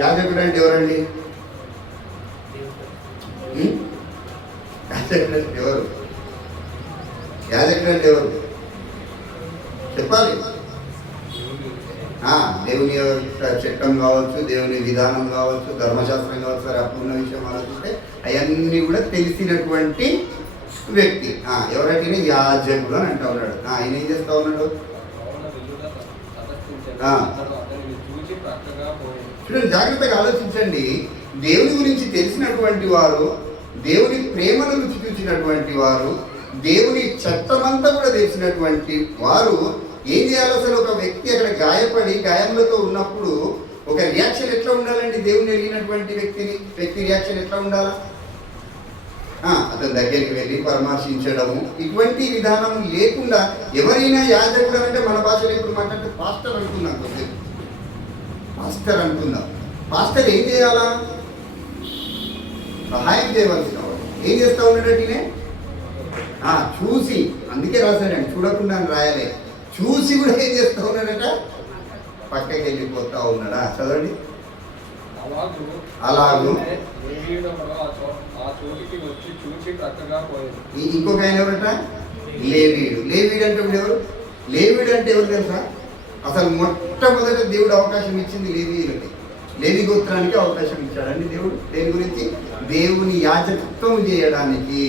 యాజకుడు అంటే ఎవరండి? యాజకుడు అంటే ఎవరు? యాజకుడు అంటే ఎవరు చెప్పాలి? దేవుని చట్టం కావచ్చు, దేవుని విధానం కావచ్చు, ధర్మశాస్త్రం కావచ్చు, అప్పుడున్న విషయం ఆలోచిస్తే అవన్నీ కూడా తెలిసినటువంటి వ్యక్తి. ఎవరంటే యాజకుడు అని అంటా ఉన్నాడు. ఆయన ఏం చేస్తా ఉన్నాడు? చూడండి, జాగ్రత్తగా ఆలోచించండి. దేవుని గురించి తెలిసినటువంటి వారు, దేవుని ప్రేమను రుచి చూసినటువంటి వారు, దేవుని చట్టమంతా కూడా తెలిసినటువంటి వారు ఏం చేయాలి? అసలు ఒక వ్యక్తి అక్కడ గాయపడి గాయంలతో ఉన్నప్పుడు ఒక రియాక్షన్ ఎట్లా ఉండాలండి? దేవుని ఎరిగినటువంటి వ్యక్తి రియాక్షన్ ఎట్లా ఉండాలా? అతని దగ్గరికి వెళ్ళి పరామర్శించడము, ఇటువంటి విధానం లేకుండా ఎవరైనా యాజకుడు అంటే మన భాషలో ఇప్పుడు మాట్లాడితే పాస్టర్ అనుకున్నాం. కొద్దిగా పాస్టర్ అనుకుందాం. పాస్టర్ ఏం చేయాలా? సహాయం చేయవలసిన వాడు. ఏం చేస్తా ఉన్నాడటనే? చూసి, అందుకే రాశాడండి, చూడకుండా రాయలే, చూసి కూడా ఏం చేస్తా ఉన్నాడట? పక్కకి వెళ్ళిపోతా ఉన్నాడా? చదవండి. అలాగూ ఇంకొక ఆయన ఎవరట? లేవీయుడు. లేవీయుడు అంటే ఎవరు? లేవీయుడు అంటే ఎవరు తెలుసా? అసలు మొట్టమొదట దేవుడు అవకాశం ఇచ్చింది లేవీయులకి. లేవి గోత్రానికి అవకాశం ఇచ్చాడండి దేవుడు. దేని గురించి? దేవుని యాజకత్వం చేయడానికి.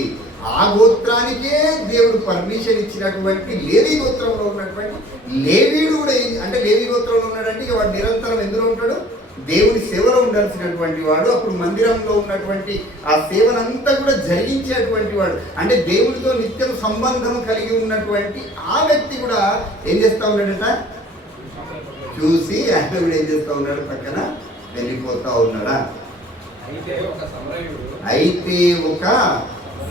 ఆ గోత్రానికే దేవుడు పర్మిషన్ ఇచ్చినటువంటి లేవి గోత్రంలో ఉన్నటువంటి లేవీయుడు కూడా అంటే లేవి గోత్రంలో ఉన్నాడంటే ఇక వాడు నిరంతరం ఎందులో ఉంటాడు? దేవుని సేవలో ఉండాల్సినటువంటి వాడు, అప్పుడు మందిరంలో ఉన్నటువంటి ఆ సేవనంతా కూడా జరిగించేటువంటి వాడు, అంటే దేవుడితో నిత్యం సంబంధం కలిగి ఉన్నటువంటి ఆ వ్యక్తి కూడా ఏం చేస్తూ ఉన్నాడట, చూసి ఆయన కూడా ఏం చేస్తూ ఉన్నాడు, పక్కన వెళ్ళిపోతా ఉన్నాడా. అయితే ఒక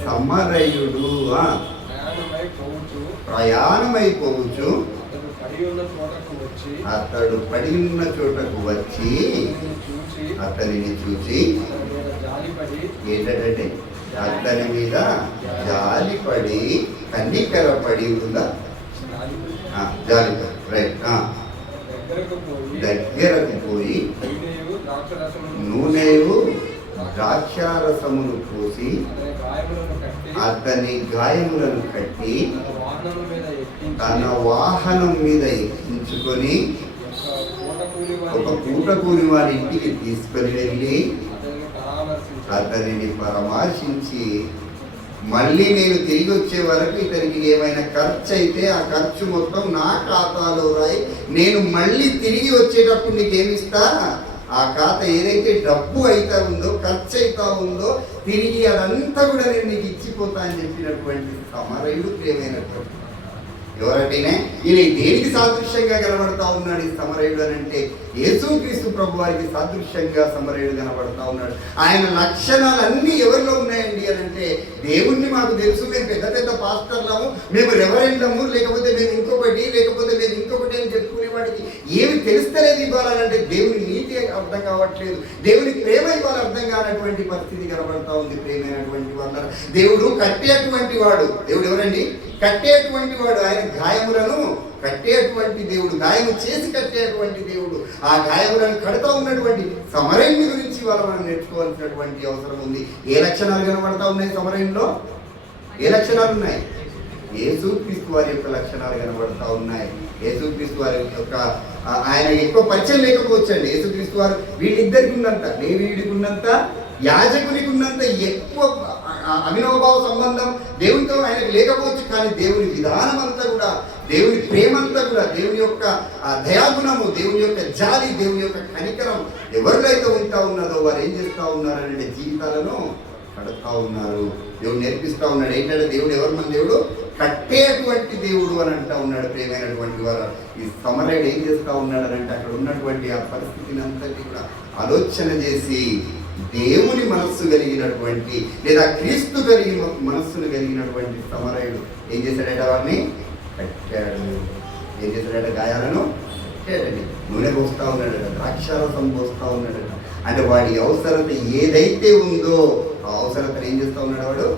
సమరయుడు ప్రయాణమైపోవచ్చు అతడు పడి ఉన్న చోటకు వచ్చి అతనిని చూచి ఏంటంటే అతని మీద జాలిపడి కన్నికరపడి ఉందా, జాలిపడి రైట్, దగ్గరకు పోయి నూనెయు ద్రాక్షారసమును పోసి అతని గాయములను కట్టి తన వాహనం మీద ఎక్కించుకొని ఒక పూట కూలి వారి ఇంటికి తీసుకొని వెళ్ళి అతనిని పరామర్శించి, మళ్ళీ నేను తిరిగి వచ్చే వరకు ఇతనికి ఏమైనా ఖర్చు అయితే ఆ ఖర్చు మొత్తం నా ఖాతాలో రాయి, నేను మళ్ళీ తిరిగి వచ్చేటప్పుడు నీకేమిస్తా, ఆ ఖాతా ఏదైతే డబ్బు అయితే ఉందో, ఖర్చు అయితే ఉందో తిరిగి అదంతా కూడా నేను నీకు ఇచ్చిపోతా అని చెప్పినటువంటి సమరయుడు ప్రియమైనటువంటి ఎవరంటేనే ఈయన దేనికి సాదృశ్యంగా కనబడతా ఉన్నాడు ఈ సమరయుడు అని అంటే, యేసుక్రీస్తు ప్రభు వారికి సాదృశ్యంగా సమరయుడు కనబడతా ఉన్నాడు. ఆయన లక్షణాలన్నీ ఎవరిలో ఉన్నాయండి అని అంటే, దేవుణ్ణి మాకు తెలుసు, మేము పెద్ద పెద్ద పాస్టర్లము, మేము రెవరెండ్లము, లేకపోతే మేము ఇంకొకటి అని చెప్పుకునే వాడికి ఏమి తెలుస్తలేదు ఇవ్వాలంటే, దేవుని నీతి అర్థం కావట్లేదు, దేవుని ప్రేమ ఇవ్వాలి అర్థం కానటువంటి పరిస్థితి కనబడతా ఉంది. ప్రేమైనటువంటి వాళ్ళ దేవుడు కట్టేటువంటి వాడు, దేవుడు ఎవరండి, కట్టేటువంటి వాడు, ఆయన గాయములను కట్టేటువంటి దేవుడు, గాయము చేసి కట్టేటువంటి దేవుడు. ఆ గాయములను కడుతూ ఉన్నటువంటి సమరయుని గురించి వాళ్ళు మనం నేర్చుకోవాల్సినటువంటి అవసరం ఉంది. ఏ లక్షణాలు కనబడతా ఉన్నాయి సమరయునిలో, ఏ లక్షణాలు ఉన్నాయి, యేసుక్రీస్తు వారి యొక్క లక్షణాలు కనబడతా ఉన్నాయి. యేసుక్రీస్తు వారి యొక్క ఆయన ఎక్కువ పరిచయం లేకపోవచ్చండి. యేసుక్రీస్తు వారు వీళ్ళిద్దరికి ఉన్నంత, లేవీయుడికి ఉన్నంత, యాజకునికి ఉన్నంత ఎక్కువ అవినవభావ సంబంధం దేవునితో ఆయనకు లేకపోవచ్చు, కానీ దేవుని విధానం అంతా కూడా, దేవుని ప్రేమంతా కూడా, దేవుని యొక్క దయాగుణము, దేవుని యొక్క జాలి, దేవుని యొక్క కనికరం ఎవరిలో అయితే ఉంటా ఉన్నదో వారు ఏం చేస్తూ ఉన్నారంటే జీవితాలను కడుతూ ఉన్నారు. దేవుడు నేర్పిస్తూ ఉన్నాడు. ఏంటంటే దేవుడు ఎవరు, మన దేవుడు కట్టేటువంటి దేవుడు అని అంటూ ఉన్నాడు. ప్రేమైనటువంటి వారు ఈ సమరయుడు ఏం చేస్తూ ఉన్నాడు అని అంటే, అక్కడ ఉన్నటువంటి ఆ పరిస్థితిని అంతటి కూడా ఆలోచన చేసి దేవుని మనస్సు కలిగినటువంటి, లేదా క్రీస్తు మనస్సును కలిగినటువంటి సమరయుడు ఏం చేశాడట, వారిని కట్టాడు. ఏం చేశాడట, గాయాలను కట్టాడండి. నూనె పోస్తూ ఉన్నాడట, ద్రాక్షారసం పోస్తూ ఉన్నాడట. అంటే వాడి అవసరత ఏదైతే ఉందో ఆ అవసరతను ఏం చేస్తూ ఉన్నాడు, వాడు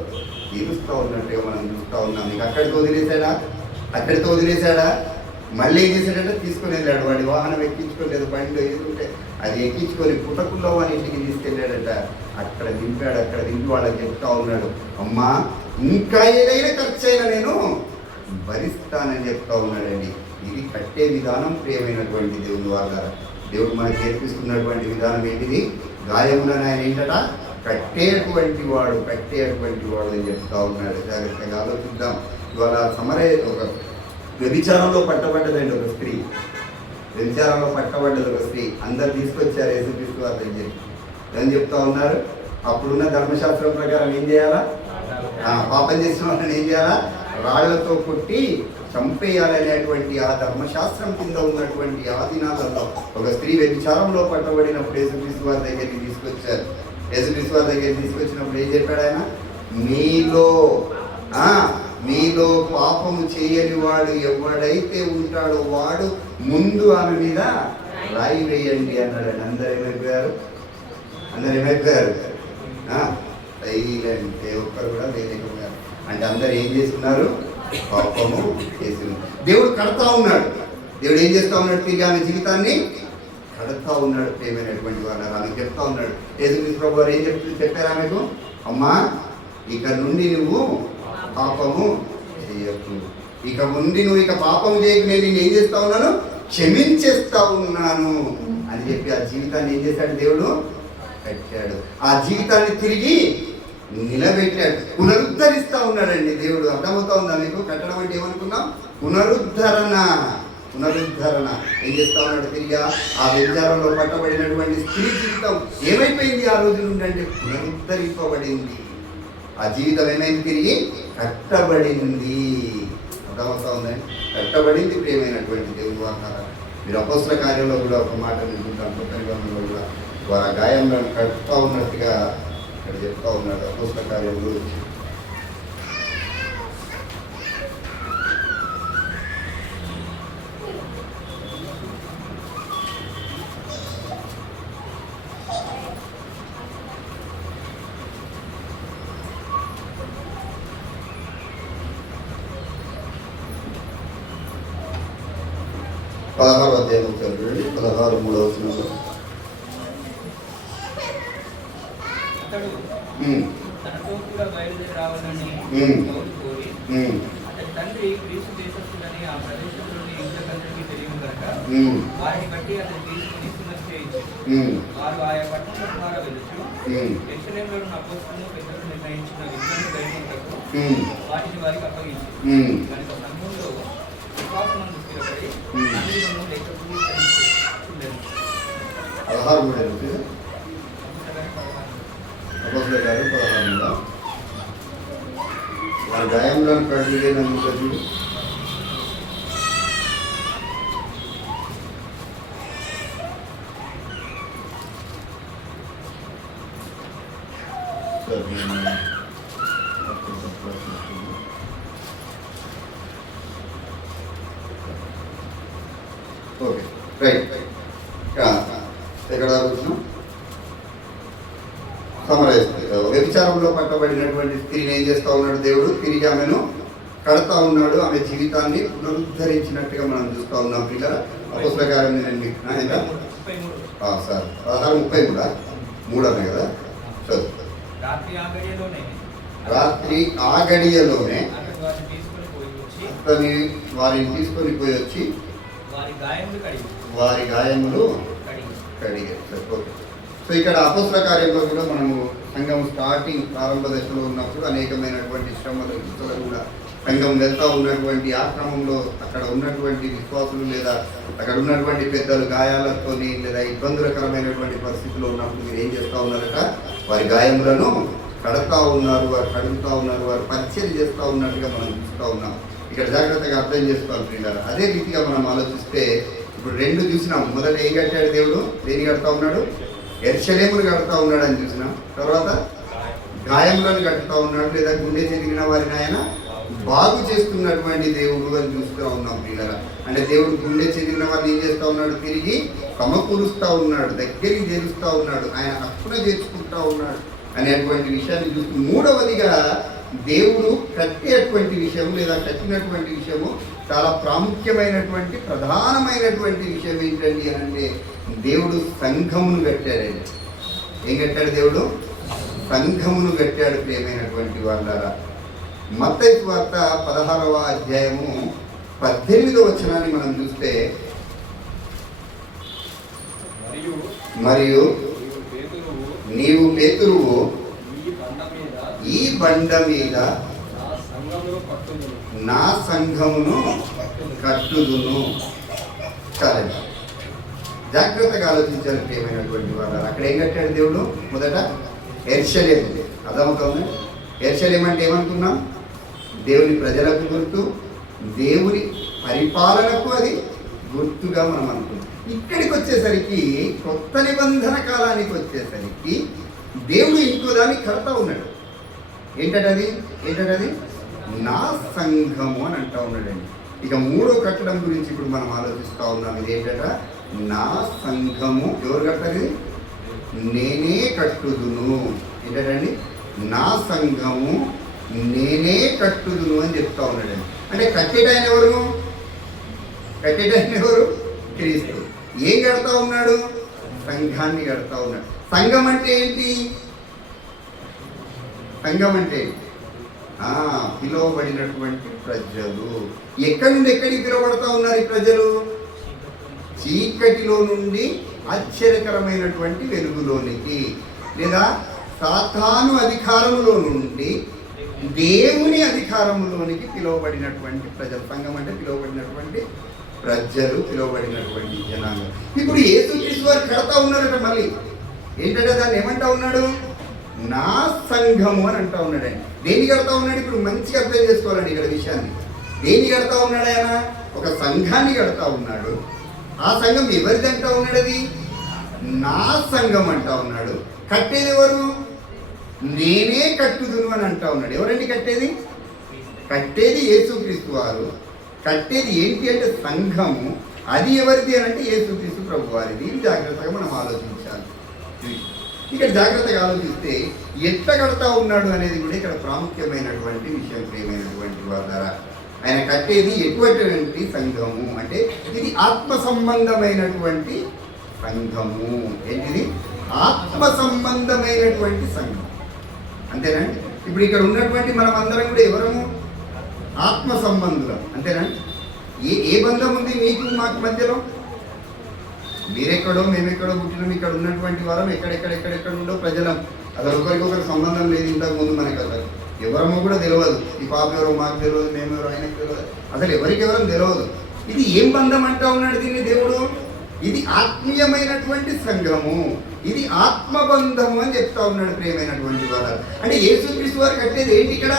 తీరుస్తూ ఉన్నట్టుగా మనం చూస్తూ ఉన్నాం. మీకు అక్కడితో వదిలేశాడా, మళ్ళీ ఏం చేశాడంటే తీసుకొని వెళ్ళాడు. వాడి వాహనం ఎక్కించుకోలేదు, బండిలో ఏది ఉంటే అది ఎక్కించుకొని పుట్టకుల్లో వాని ఇంటికి తీసుకెళ్ళాడట. అక్కడ దింపి వాళ్ళకి చెప్తా ఉన్నాడు, అమ్మా ఇంకా ఏదైనా ఖర్చు అయినా నేను భరిస్తానని చెప్తా ఉన్నాడండి. ఇది కట్టే విధానం. ప్రియమైనటువంటి దేవుని వాళ్ళ దేవుడు మనకి నేర్పిస్తున్నటువంటి విధానం ఏంటిది, గాయములను ఆయన ఏంటట కట్టేటువంటి వాడు అని చెప్తా ఉన్నాడు. జాగ్రత్తగా ఆలోచిద్దాం. ఇవాళ ఒక వ్యభిచారంలో పట్టబడ్డదండి ఒక స్త్రీ, అందరు తీసుకొచ్చారు యేసుక్రీస్తు వారి దగ్గర. ఏం చెప్తా ఉన్నారు, అప్పుడున్న ధర్మశాస్త్రం ప్రకారం ఏం చేయాలా, పాపం చేసిన వాళ్ళని ఏం చేయాలా, రాళ్లతో కొట్టి చంపేయాలనేటువంటి ఆ ధర్మశాస్త్రం కింద ఉన్నటువంటి ఆ దినాలలో ఒక స్త్రీ వ్యభిచారంలో పట్టబడినప్పుడు యేసుక్రీస్తు వారి దగ్గరికి తీసుకొచ్చారు. యేసుక్రీస్తు వారి దగ్గరికి తీసుకొచ్చినప్పుడు ఏం చెప్పాడు ఆయన, మీలో పాపము చేయని వాడు ఎవడైతే ఉంటాడో వాడు ముందు ఆమె మీద రాయి వేయండి అన్నాడు. అందరు ఏమైపోయారు సైలెంట్, ఒక్కరు కూడా వేయలేకపోయారు. అంటే అందరు ఏం చేస్తున్నారు, పాపము చేస్తున్నారు. దేవుడు కడతా ఉన్నాడు. దేవుడు ఏం చేస్తా ఉన్నాడు, తిరిగి ఆమె జీవితాన్ని కడతా ఉన్నాడు. ప్రేమైనటువంటి వాళ్ళు ఆమె చెప్తా ఉన్నాడు. యేసుక్రీస్తు ప్రభు వారు ఏం చెప్పారు ఆమెకు, అమ్మా ఇక నుండి నువ్వు పాపము చేయకు, ఇక ముందు నువ్వు ఇక పాపం చేయకు, నేను ఏం చేస్తా ఉన్నాను, క్షమించేస్తా ఉన్నాను అని చెప్పి ఆ జీవితాన్ని ఏం చేశాడు, దేవుడు కట్టాడు. ఆ జీవితాన్ని తిరిగి నిలబెట్టాడు, పునరుద్ధరిస్తా ఉన్నాడండి దేవుడు. అర్థమవుతా ఉందా మీకు? కట్టడం అంటే ఏమనుకున్నాం, పునరుద్ధరణ. పునరుద్ధరణ. ఏం చేస్తా ఉన్నాడు? తిరిగా ఆ వ్యభిచారంలో పట్టబడినటువంటి స్త్రీ జీవితం ఏమైపోయింది ఆ రోజు నుండి అంటే పునరుద్ధరింపబడింది. ఆ జీవితం ఏమైంది? తిరిగి కట్టబడింది. అర్థమవుతా ఉందండి? కట్టబడింది. ప్రియమైనటువంటి దేవుని వాహనాలు మీరు అపోస్తల కార్యంలో కూడా ఒక మాట వింటుంటాను. కొత్త నిబంధనలో కూడా వారి గాయంలో కట్టుతా ఉన్నట్టుగా ఇక్కడ చెప్తా ఉన్నాడు అపోస్తల కార్యం గురించి. పదహారు అధ్యాయం చదివండి. 16 వచనంలో అతడు తనతో కూడా బయలుదేరి రావాలని పౌలు కోరి అతడి తండ్రి గ్రీసు దేశస్థులని ఆ ప్రదేశంలోని యూదులకందరికీ తెలియను కనుక వారిని బట్టి అతను తీసుకుని సున్నతి చేయించాడు. వారు ఆయా పట్టణం ద్వారా వెళ్ళొచ్చు యెరూషలేములో ఉన్న అపోస్తలులు పెద్దలు నిర్ణయించిన విజ్ఞాన బయలుదేరుటకు వాటిని వారికి అప్పగించారు. కనుక సంఘంలో విశ్వాసమందు స్థిరపడి అన్యులను లేఖకులు చూడలేదు. 16 అపోస్తలుల కార్యం 16 వారి గాయంలో కట్టులేనందుకు చూడు. Okay right. ఎక్కడ కూర్చున్నాం? వ్యభిచారంలో పట్టబడినటువంటి స్త్రీని ఏం చేస్తా ఉన్నాడు దేవుడు? తిరిగి ఆమెను కడతా ఉన్నాడు. ఆమె జీవితాన్ని పునరుద్ధరించినట్టుగా మనం చూస్తూ ఉన్నాం. పిల్లల అపోస్తల కార్యం సార్ 16:30 కూడా 3 అనే కదా. రాత్రి ఆ గడియలోనే అతని వారిని తీసుకొని పోయి వచ్చి వారి గాయములు కడిగారు. సో ఇక్కడ అపోస్తల కార్యంలో కూడా మనము సంఘం స్టార్టింగ్ ప్రారంభ దశలో ఉన్నప్పుడు అనేకమైనటువంటి శ్రమలు హింసలు కూడా సంఘం వెళ్తా ఉన్నటువంటి ఆ క్రమంలో అక్కడ ఉన్నటువంటి విశ్వాసులు లేదా అక్కడ ఉన్నటువంటి పెద్దలు గాయాలతోని లేదా ఇబ్బందులకరమైనటువంటి పరిస్థితుల్లో ఉన్నప్పుడు మీరు ఏం చేస్తూ ఉన్నారట? వారి గాయములను కడతా ఉన్నారు, వారు కడుగుతూ ఉన్నారు, వారు పరిచయం చేస్తూ ఉన్నట్టుగా మనం చూస్తూ ఉన్నాం. ఇక్కడ జాగ్రత్తగా అర్థం చేసుకోవాలి పిల్లలు. అదే రీతిగా మనం ఆలోచిస్తే ఇప్పుడు 2 చూసినాం. మొదట ఏం కట్టాడు దేవుడు? దేని కడతా ఉన్నాడు? యెరూషలేమును కడతా ఉన్నాడు అని చూసినాం. తర్వాత గాయములను కట్టుతా ఉన్నాడు, లేదా గుండె చెదిరిన వారిని ఆయన బాగు చేస్తున్నటువంటి దేవుడు అని చూస్తూ ఉన్నాం పిల్లల. అంటే దేవుడు గుండె చెదిరిన వారిని ఏం చేస్తూ ఉన్నాడు? తిరిగి సమకూరుస్తూ ఉన్నాడు, దగ్గరికి చేరుస్తూ ఉన్నాడు, ఆయన హక్కున చేర్చుకుంటూ ఉన్నాడు అనేటువంటి విషయాన్ని చూస్తూ, మూడవదిగా దేవుడు కట్టేటువంటి విషయం లేదా కట్టినటువంటి విషయము చాలా ప్రాముఖ్యమైనటువంటి ప్రధానమైనటువంటి విషయం ఏంటండి అని అంటే దేవుడు సంఘమును కట్టాడండి. ఏం కట్టాడు దేవుడు? సంఘమును కట్టాడు. ప్రియమైనటువంటి వాళ్ళారా, మత్తయి వార్త 16వ అధ్యాయము 18వ వచనాన్ని మనం చూస్తే, మరియు నీవు పేతురువు ఈ బండ మీద నా సంఘమును కట్టుదును. చాలండి. జాగ్రత్తగా ఆలోచించాలి ప్రియమైనటువంటి వాళ్ళు. అక్కడ ఏం కట్టాడు దేవుడు? మొదట యెరూషలేము. అర్థమవుతుంది? యెరూషలేము అంటే ఏమనుకున్నాం? దేవుని ప్రజలకు గుర్తు, దేవుని పరిపాలనకు అది గుర్తుగా మనం అనుకున్నాం. ఇక్కడికి వచ్చేసరికి కొత్త నిబంధన కాలానికి వచ్చేసరికి దేవుడు ఇంకో దాన్ని కడతా ఉన్నాడు. ఏంటది? నా సంఘము అని అంటా ఉన్నాడండి. ఇక 3వ కట్టడం గురించి ఇప్పుడు మనం ఆలోచిస్తూ ఉన్నాం. ఇది ఏంటట? నా సంఘము. ఎవరు కట్టాలి? నేనే కట్టుదును. ఏంటండి? నా సంఘము నేనే కట్టుదును అని చెప్తా ఉన్నాడండి. అంటే కట్టేటాయన ఎవరు? క్రీస్తు. ఏం కడతా ఉన్నాడు? సంఘాన్ని కడతా ఉన్నాడు. సంఘం అంటే ఏంటి? పిలువబడినటువంటి ప్రజలు. ఎక్కడి నుండి ఎక్కడికి పిలువబడతా ఉన్నారు ఈ ప్రజలు? చీకటిలో నుండి ఆశ్చర్యకరమైనటువంటి వెలుగులోనికి, లేదా సాతాను అధికారంలో నుండి దేవుని అధికారంలోనికి పిలువబడినటువంటి ప్రజలు. సంఘం అంటే పిలువబడినటువంటి ప్రజలు, పిలువబడినటువంటి జనాంగం. ఇప్పుడు యేసుక్రీస్తు వారు కడతా ఉన్నారట. మళ్ళీ ఏంటంటే దాన్ని ఏమంటా ఉన్నాడు? నా సంఘము అని అంటా ఉన్నాడండి. దేన్ని కడతా ఉన్నాడు? ఇప్పుడు మంచిగా అర్థం చేసుకోవాలండి ఇక్కడ విషయాన్ని. దేన్ని కడతా ఉన్నాడు ఆయన? ఒక సంఘాన్ని కడతా ఉన్నాడు. ఆ సంఘం ఎవరిది అంటా ఉన్నాడు? అది నా సంఘం అంటా ఉన్నాడు. కట్టేది ఎవరు? నేనే కట్టుదును అని అంటా ఉన్నాడు. ఎవరండి కట్టేది? కట్టేది యేసుక్రీస్తు వారు. కట్టేది ఏంటి అంటే సంఘము. అది ఎవరిది అని అంటే యేసుక్రీస్తు ప్రభు వారిది. ఇది జాగ్రత్తగా మనం ఆలోచించాలి. ఇక్కడ జాగ్రత్తగా ఆలోచిస్తే ఎట్లా కడతా ఉన్నాడు అనేది కూడా ఇక్కడ ప్రాముఖ్యమైనటువంటి విషయం. ప్రియమైనటువంటి వాళ్ళ ఆయన కట్టేది ఎటువంటి సంఘము అంటే ఇది ఆత్మ సంబంధమైనటువంటి సంఘము. ఏంటిది? ఆత్మ సంబంధమైనటువంటి సంఘం. అంతేనండి. ఇప్పుడు ఇక్కడ ఉన్నటువంటి మనం అందరం కూడా ఎవరము? ఆత్మ సంబంధులం. అంతేనండి. ఏ బంధం ఉంది మీకు మాకు మధ్యలో? మీరెక్కడో మేమెక్కడో పుట్టినాం. ఇక్కడ ఉన్నటువంటి వారం ఎక్కడెక్కడ ఉండో ప్రజలం. అసలు ఒకరికొకరు సంబంధం లేదు. ఇంతకు ముందు మనకి అసలు ఎవరమో కూడా తెలియదు. ఈ పాప ఎవరో మాకు తెలియదు, మేమెవరో ఆయనకు తెలియదు. అసలు ఎవరికెవరం తెలియదు. ఇది ఏం బంధం అంటా ఉన్నాడు దీన్ని దేవుడు? ఇది ఆత్మీయమైనటువంటి సంఘము, ఇది ఆత్మబంధము అని చెప్తా ఉన్నాడు. ప్రియమైనటువంటి వారు అంటే యేసుక్రీస్తు వారు కట్టేది ఏంటి? ఇక్కడ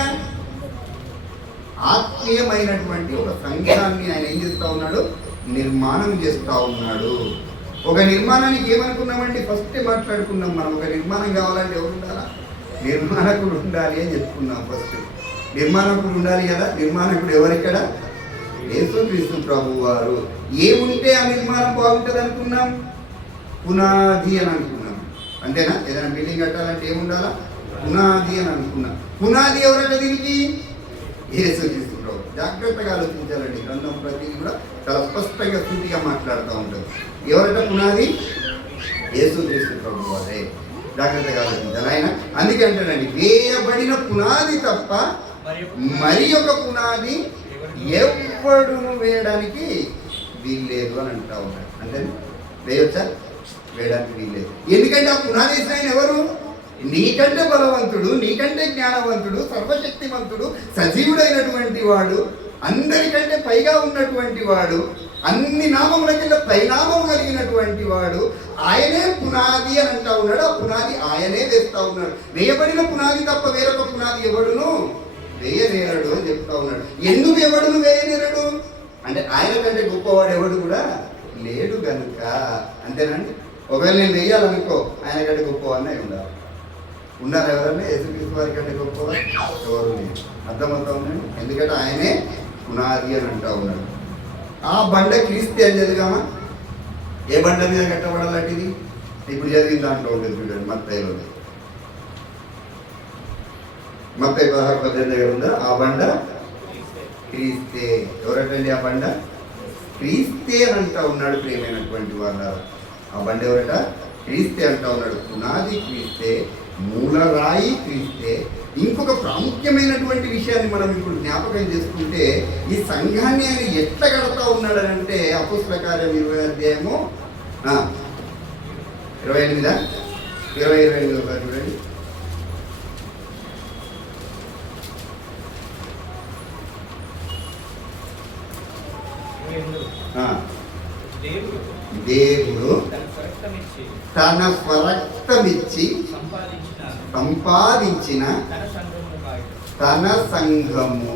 ఆత్మీయమైనటువంటి ఒక సంఘాన్ని ఆయన ఏం చేస్తూ ఉన్నాడు? నిర్మాణం చేస్తూ ఉన్నాడు. ఒక నిర్మాణానికి ఏమనుకున్నామండి? ఫస్ట్ మాట్లాడుకున్నాం మనం. ఒక నిర్మాణం కావాలంటే ఎవరు ఉండాలా? నిర్మాణకుడు ఉండాలి అని చెప్పుకున్నాం. ఫస్ట్ నిర్మాణకుడు ఉండాలి కదా. నిర్మాణకుడు ఎవరిక్కడ? యేసుక్రీస్తు ప్రభు వారు. ఏముంటే ఆ నిర్మాణం బాగుంటుంది అనుకున్నాం? పునాది అని అనుకున్నాం. అంతేనా? ఏదైనా బిల్డింగ్ కట్టాలంటే ఏముండాలా? పునాది అని అనుకున్నాం. పునాది ఎవరట దీనికి? యేసుక్రీస్తు ప్రభు. జాగ్రత్తగా ఆలోచించాలండి. గ్రంథం ప్రతిదీ కూడా చాలా స్పష్టంగా సూటిగా మాట్లాడుతూ ఉంటుంది. ఎవరట పునాది? యేసుక్రీస్తు ప్రభు వారే. జాగ్రత్తగా ఆలోచించాలి. ఆయన అందుకే అంటాడండి, వేయబడిన పునాది తప్ప మరి ఒక పునాది ఎవడును వేయడానికి వీల్లేదు అని అంటా ఉన్నాడు. అంటే వేయొచ్చా? వేయడానికి వీల్లేదు. ఎందుకంటే ఆ పునాది వేసిన ఆయన ఎవరు? నీకంటే బలవంతుడు, నీకంటే జ్ఞానవంతుడు, సర్వశక్తివంతుడు, సజీవుడైనటువంటి వాడు, అందరికంటే పైగా ఉన్నటువంటి వాడు, అన్ని నామముల కింద పైనామం కలిగినటువంటి వాడు. ఆయనే పునాది అని అంటా ఉన్నాడు. ఆ పునాది ఆయనే వేస్తా ఉన్నాడు. వేయబడిన పునాది తప్ప వేరొక పునాది ఎవడును వేయనేరడు అని చెప్తా ఉన్నాడు. ఎందుకు ఎవడును వేయనేరడు అంటే ఆయన కంటే గొప్పవాడు ఎవడు కూడా లేడు కనుక. అంతేనండి. ఒకవేళ నేను వేయాలనుకో ఆయన కంటే గొప్పవాడిని అయి ఉండాలి. ఉన్నారు ఎవరన్నా? యేసుక్రీస్తు వారి కంటే గొప్పవారు ఎవరు లేదు. అర్థమవుతా ఉందండి. ఎందుకంటే ఆయనే పునాది అని అంటా ఉన్నాడు. ఆ బండ క్రీస్తే అని చదివామా? ఏ బండ మీద కట్టబడాలంటిది? ఇప్పుడు చదివిన దాంట్లో ఉంటుంది చూడండి. మత్తయిలో మత్తయి 16:18 దగ్గర ఉందా? ఆ బండ క్రీస్తే. ఎవరటండి ఆ బండ? క్రీస్తే అని అంటా ఉన్నాడు. ప్రియమైనటువంటి వాళ్ళ ఆ బండ ఎవరట? క్రీస్తే అంటా ఉన్నాడు. పునాది క్రీస్తే, మూలరాయి క్రీస్తే. ఇంకొక ప్రాముఖ్యమైనటువంటి విషయాన్ని మనం ఇప్పుడు జ్ఞాపకం చేసుకుంటే ఈ సంఘాన్ని ఆయన ఎట్లా కడతా ఉన్నాడని అంటే అపోస్తల కార్యం 20వ అధ్యాయము 28 చూడండి. దేవుడు తన స్వరక్తమిచ్చి సంపాదించిన తన సంఘము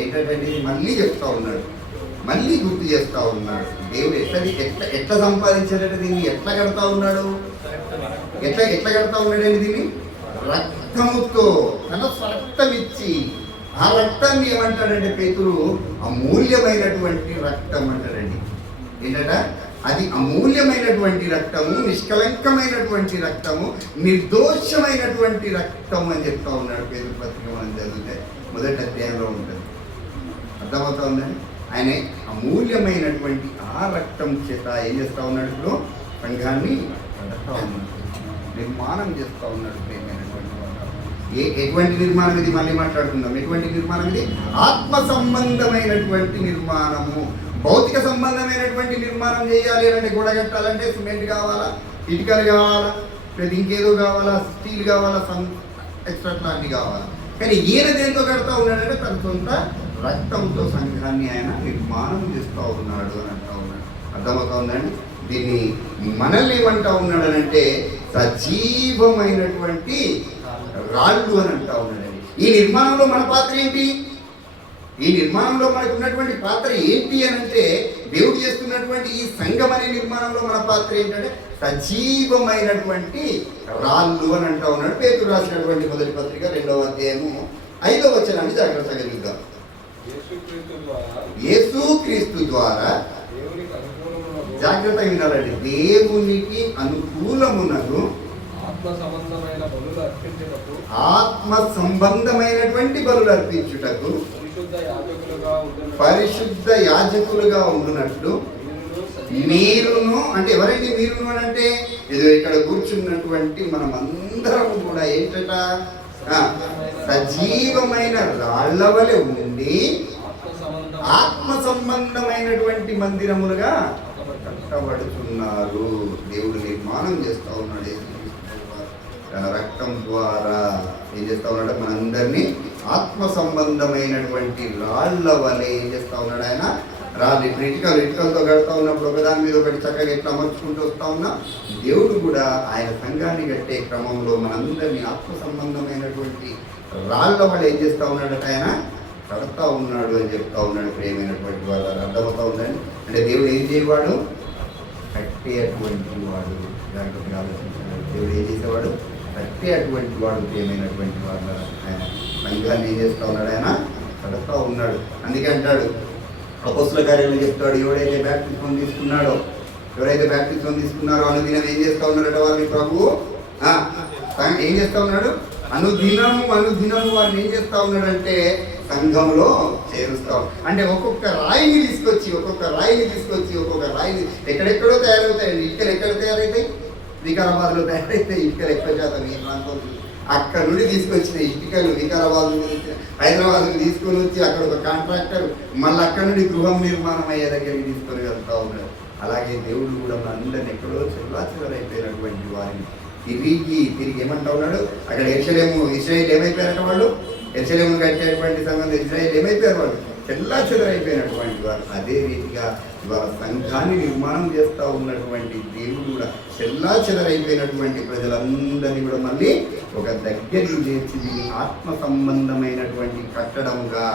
ఏంటంటే మళ్ళీ చెప్తా ఉన్నాడు. మళ్ళీ గుర్తు చేస్తా ఉన్నాడు. దేవుడు ఎట్లా సంపాదించాడంటే దీన్ని ఎట్లా కడతా ఉన్నాడు? ఎట్లా కడతా ఉన్నాడండి దీన్ని? రక్తముతో, తన స్వరక్తం ఇచ్చి. ఆ రక్తాన్ని ఏమంటాడంటే పేతురు అమూల్యమైనటువంటి రక్తం అంటాడండి. ఏంటట? అది అమూల్యమైనటువంటి రక్తము, నిష్కలంకమైనటువంటి రక్తము, నిర్దోషమైనటువంటి రక్తము అని చెప్తా ఉన్నాడు. పేతురు పత్రిక మనం చదివితే మొదటి అధ్యాయంలో ఉంటుంది. అర్థమవుతా ఉందండి. ఆయన అమూల్యమైనటువంటి ఆ రక్తం చేత ఏం చేస్తూ ఉన్నాడు? ఇప్పుడు సంఘాన్ని కడతా ఉన్నాడు, నిర్మాణం చేస్తూ ఉన్నాడు. ప్రియమైనటువంటి ఎటువంటి నిర్మాణం ఇది? మళ్ళీ మాట్లాడుకుందాం. ఎటువంటి నిర్మాణం ఇది? ఆత్మ సంబంధమైనటువంటి నిర్మాణము. భౌతిక సంబంధమైనటువంటి నిర్మాణం చేయాలి అంటే గోడ కట్టాలంటే సిమెంట్ కావాలా, ఇటుకలు కావాలా, లేదా ఇంకేదో కావాలా, స్టీల్ కావాలా, ఎక్స్ట్రా లాంటివి కావాలా. కానీ ఈయన దేంతో కడతా ఉన్నాడంటే తన సొంత రక్తంతో సంఘాన్ని ఆయన నిర్మాణం చేస్తూ ఉన్నాడు అని అంటా ఉన్నాడు. అర్థమవుతా ఉందండి. దీన్ని మనల్ని ఏమంటా ఉన్నాడు అని అంటే సజీవమైనటువంటి రాళ్ళు అని అంటా ఉన్నాడండి. ఈ నిర్మాణంలో మన పాత్ర ఏంటి? ఈ నిర్మాణంలో మనకు ఉన్నటువంటి పాత్ర ఏంటి అని అంటే దేవుడు చేస్తున్నటువంటి ఈ సంఘం అనే నిర్మాణంలో మన పాత్ర ఏంటంటే సజీవమైనటువంటి రాళ్ళు అని అంటా ఉన్నాడు. పేతురు రాసినటువంటి మొదటి పత్రిక 2వ అధ్యాయము 5వ వచనాన్ని జాగ్రత్తగా చూద్దాం. యేసుక్రీస్తు ద్వారా జాగ్రత్తగా వినాలండి. దేవునికి అనుకూలమునకు ఆత్మ సంబంధమైనటువంటి బలులు అర్పించుటకు పరిశుద్ధ యాజకులుగా ఉండునట్లు మీరును, అంటే ఎవరండి మీరును అని అంటే ఇది ఇక్కడ కూర్చున్నటువంటి మనం అందరం కూడా ఏంటట సజీవమైన రాళ్ల వలె ఉండి ఆత్మ సంబంధమైనటువంటి మందిరములుగా కట్టబడుతున్నారు. దేవుడు నిర్మాణం చేస్తూ ఉన్నాడు. తన రక్తం ద్వారా ఏం చేస్తా ఉన్నాడు? మనందరినీ ఆత్మ సంబంధమైనటువంటి రాళ్ల వలె ఏం చేస్తా ఉన్నాడు? ఆయన రాళ్ళు ఇటుకలతో కడతా ఉన్నప్పుడు ఒకదాని మీద ఒకటి చక్కగా ఎట్లా అమర్చుకుంటూ వస్తా ఉన్నా, దేవుడు కూడా ఆయన సంఘాన్ని కట్టే క్రమంలో మనందరినీ ఆత్మ సంబంధమైనటువంటి రాళ్ల వల్ల ఏం చేస్తా ఉన్నాడట? ఆయన కడతా ఉన్నాడు అని చెప్తా ఉన్నాడు. ప్రియమైనటువంటి వాళ్ళు అర్థమవుతా ఉందండి. అంటే దేవుడు ఏం చేయవాడు? కట్టేటువంటి వాడు. దాంట్లో ఆలోచించాడు. దేవుడు ఏం చేసేవాడు? కట్టేటువంటి వాడు. ప్రియమైనటువంటి వాళ్ళు ఆయన సంఘాన్ని ఏం చేస్తా ఉన్నాడు? ఆయన కడతా ఉన్నాడు. అందుకే అంటాడు అపోస్తుల కార్యాలు చెప్తాడు, ఎవరైతే బ్యాప్టిజం తీసుకున్నారో అనుదినం ఏం చేస్తా ఉన్నాడట? వారిని ప్రభువు ఏం చేస్తా ఉన్నాడు? అనుదినము వారిని ఏం చేస్తా ఉన్నాడంటే సంఘంలో చేరుస్తాం. అంటే ఒక్కొక్క రాయిని తీసుకొచ్చి ఒక్కొక్క రాయిని ఎక్కడెక్కడో తయారవుతాయండి. ఇటుకలు ఎక్కడ తయారవుతాయి? వికారాబాద్లో తయారైతాయి ఇటుకలు ఎక్కువ శాతం. ఈ ప్రాంతం అక్కడ నుండి తీసుకొచ్చిన ఇటుకలు వికారాబాద్ హైదరాబాద్కి తీసుకొని వచ్చి అక్కడ ఒక కాంట్రాక్టర్ మళ్ళీ అక్కడ నుండి గృహం నిర్మాణం అయ్యే దగ్గరికి తీసుకొని వెళ్తా ఉన్నాడు. అలాగే దేవుడు కూడా మనందరిని ఎక్కడో చిల్లాచిల్లరైపోయినటువంటి వారిని తిరిగి ఏమంటా ఉన్నాడు? అక్కడ ఇశ్రాయేల్ ఏమైపోయారట? వాళ్ళు యెరూషలేమును కట్టేటువంటి సంఘంలో ఇశ్రాయేల్ ఏమైపోయారు? వాళ్ళు చెల్లాచెదరైపోయినటువంటి వారు. అదే రీతిగా ఇవాళ సంఘాన్ని నిర్మాణం చేస్తూ ఉన్నటువంటి దేవుడు కూడా చెల్లాచెదరైపోయినటువంటి ప్రజలందరినీ కూడా మళ్ళీ ఒక దగ్గరికి చేర్చి ఆత్మ సంబంధమైనటువంటి కట్టడముగా,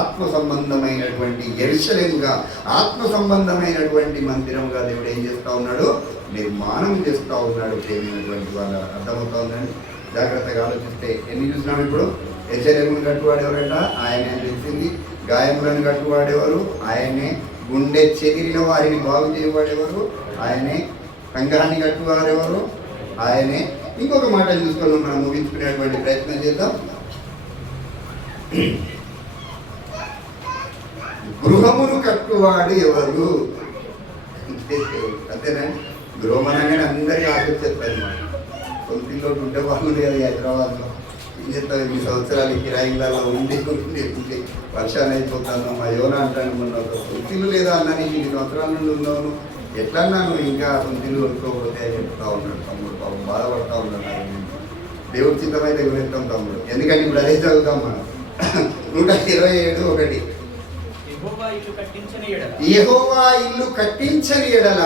ఆత్మ సంబంధమైనటువంటి యెరూషలేముగా, ఆత్మ సంబంధమైనటువంటి మందిరముగా దేవుడు ఏం చేస్తూ ఉన్నాడు? నిర్మాణం చేస్తూ ఉన్నాడు. ప్రేమైనటువంటి వాళ్ళ అర్థమవుతా ఉందండి. జాగ్రత్తగా ఆలోచిస్తే ఎన్ని చూసినాం ఇప్పుడు? యెరూషలేమును కట్టువాడు ఎవరంట? ఆయనే తెలిసింది. గాయములను కట్టువాడెవరు? ఆయనే. గుండె చెదిరిన వారిని బాగు చేయవాడెవరు? ఆయనే. సంఘాన్ని కట్టువారెవరు? ఆయనే. ఇంకొక మాట చూసుకొని మనం ముగించుకునేటువంటి ప్రయత్నం చేద్దాం. గృహమును కట్టువాడు ఎవరు? అంతేనా? గృహం అనగానే అందరికీ ఆలోచిస్తారు అన్నమాట. కొంత ఉంటే వాళ్ళు లేదు హైదరాబాద్లో. ఏం చెప్తారు? 2 సంవత్సరాలు కిరాయిలలో ఉండి వర్షాలు అయిపోతాను. మా యోన అంటాను, మొన్న ఒక సొంతిల్లు లేదా అన్నా, నీకు 2 సంవత్సరాల నుండి ఉన్నాను, ఎట్లా నువ్వు ఇంకా సొంతిల్లు కొనుక్కోకపోతే అని చెప్తా ఉన్నాడు తమ్ముడు. పాపం బాధపడతా ఉన్నాడు. దేవుడి చిత్తమైతే గురిస్తాం తమ్ముడు. ఎందుకంటే ఇప్పుడు అదే చదువుతాం మనం. 127:1 యెహోవా ఇల్లు కట్టించని ఎడల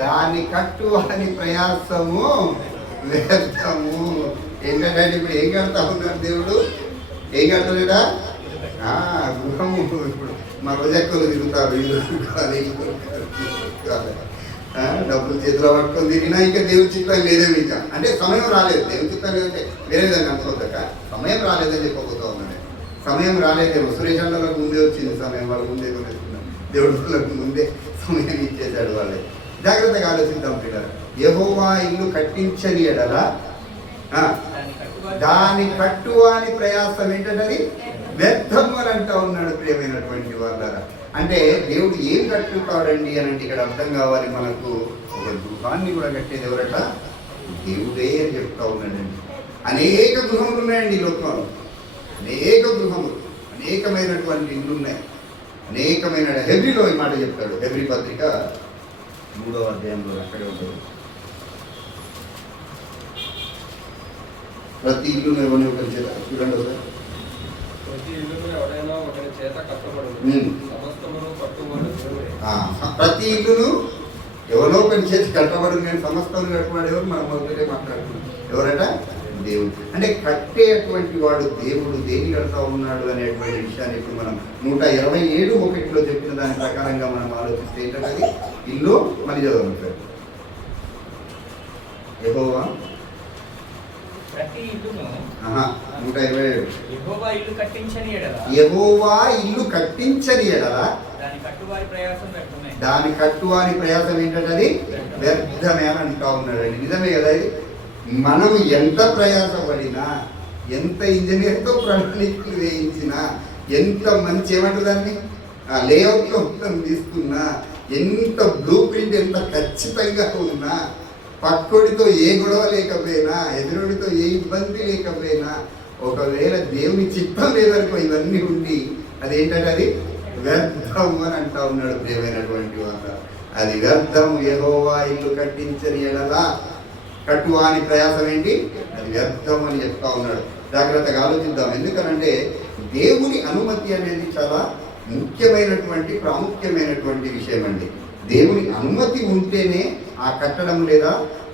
దాని కట్టువాని ప్రయాసము వ్యర్థము. ఏంటంటే ఇప్పుడు ఏం కడతా ఉన్నారు? దేవుడు ఏం కడతాడా? గృహము. ఇప్పుడు మా రోజెక్కలు తిరుగుతారు, ఇల్లు డబ్బులు చేతిలో పట్టుకొని తిరిగినా ఇంకా దేవుడి చిత్తం లేదేమి. ఇంకా అంటే సమయం రాలేదు. దేవుడి చిత్తం లేదంటే వేరేదాన్ని అనుకోవద్దక సమయం రాలేదని చెప్పబోతా ఉన్నాడు. సమయం రాలేదేమో. సురేషన్లకు ముందే వచ్చింది సమయం. వాళ్ళు ముందే కొనేసుకున్నారు. దేవుడు ముందే సమయం ఇచ్చేశాడు వాళ్ళే. జాగ్రత్తగా ఆలోచిద్దాం పిల్లలు. యెహోవా ఇల్లు కట్టించని ఎడల దాని కట్టువాని ప్రయాసం ఏంటంటే వ్యర్థము అని అంటా ఉన్నాడు. ప్రియమైనటువంటి వాళ్ళరా, అంటే దేవుడు ఏం కట్టుతాడండి అని అంటే ఇక్కడ అర్థం కావాలి మనకు. ఒక గృహాన్ని కూడా కట్టేది ఎవరట? దేవుడే అని చెప్తా ఉన్నాడండి. అనేక గృహములు ఉన్నాయండి ఈ లోకంలో. అనేక గృహములు, అనేకమైనటువంటి ఇల్లు ఉన్నాయి, అనేకమైన. హెబ్రీలో ఈ మాట చెప్తాడు. హెబ్రీ పత్రిక 3వ అధ్యాయంలో అక్కడే ఉంటుంది. ప్రతి ఇల్లు నిర్వహణ చూడండి ఒకసారి. ప్రతి ఇల్లును ఎవరైనా ఒకరి చేత కట్టబడును. ఉమ్. సమస్తమును కట్టువాడు దేవుడే. ప్రతి ఇల్లును ఎవరో ఒకరి చేతి కట్టబడు, నేను సమస్తం కట్టుబడి ఎవరు మనం మొదలే మాట్లాడుతున్నాం. ఎవరట? దేవుడు. అంటే కట్టేటువంటి వాడు దేవుడు. దేని కడతా ఉన్నాడు అనేటువంటి విషయాన్ని ఇప్పుడు మనం 127:1 చెప్పిన దాని ప్రకారంగా మనం ఆలోచిస్తే ఏంటంటే అది ఇల్లు మళ్ళీ చదవమంటారు. యెహోవా ప్రతి ఇల్లును 127. యెహోవా ఇల్లు కట్టించని ఎడల యెహోవా ఇల్లు కట్టించని ఎడల దాని కట్టువారి ప్రయాసం వ్యర్థమే. దాని కట్టువాని ప్రయాసం ఏంటంటే అది వ్యర్థమే అని అంటా ఉన్నాడండి. నిజమే కదా ఇది. మనం ఎంత ప్రయాసపడినా, ఎంత ఇంజనీర్తో ప్రణాళికలు వేయించినా, ఎంత మంచి ఏమంటారు దాన్ని లేఅవుట్లో మొత్తం తీసుకున్నా, ఎంత బ్లూ ప్రింట్ ఎంత ఖచ్చితంగా ఉన్నా, పక్కోడితో ఏ గొడవ లేకపోయినా, ఎదురుడితో ఏ ఇబ్బంది లేకపోయినా, ఒకవేళ దేవుని చిత్తం లేదనుకో ఇవన్నీ ఉండి అదేంటంటే అది వ్యర్థము అని అంటా ఉన్నాడు. ప్రియమైనటువంటి వాళ్ళ అది వ్యర్థము. యెహోవా ఇల్లు కట్టించని ఎడల కట్టువాని ప్రయాసం ఏంటి? అది వ్యర్థం అని చెప్తా ఉన్నాడు. జాగ్రత్తగా ఆలోచిద్దాం. ఎందుకనంటే దేవుని అనుమతి అనేది చాలా ముఖ్యమైనటువంటి ప్రాముఖ్యమైనటువంటి విషయం అండి. దేవుని అనుమతి ఉంటేనే ఆ కట్టడం లేదా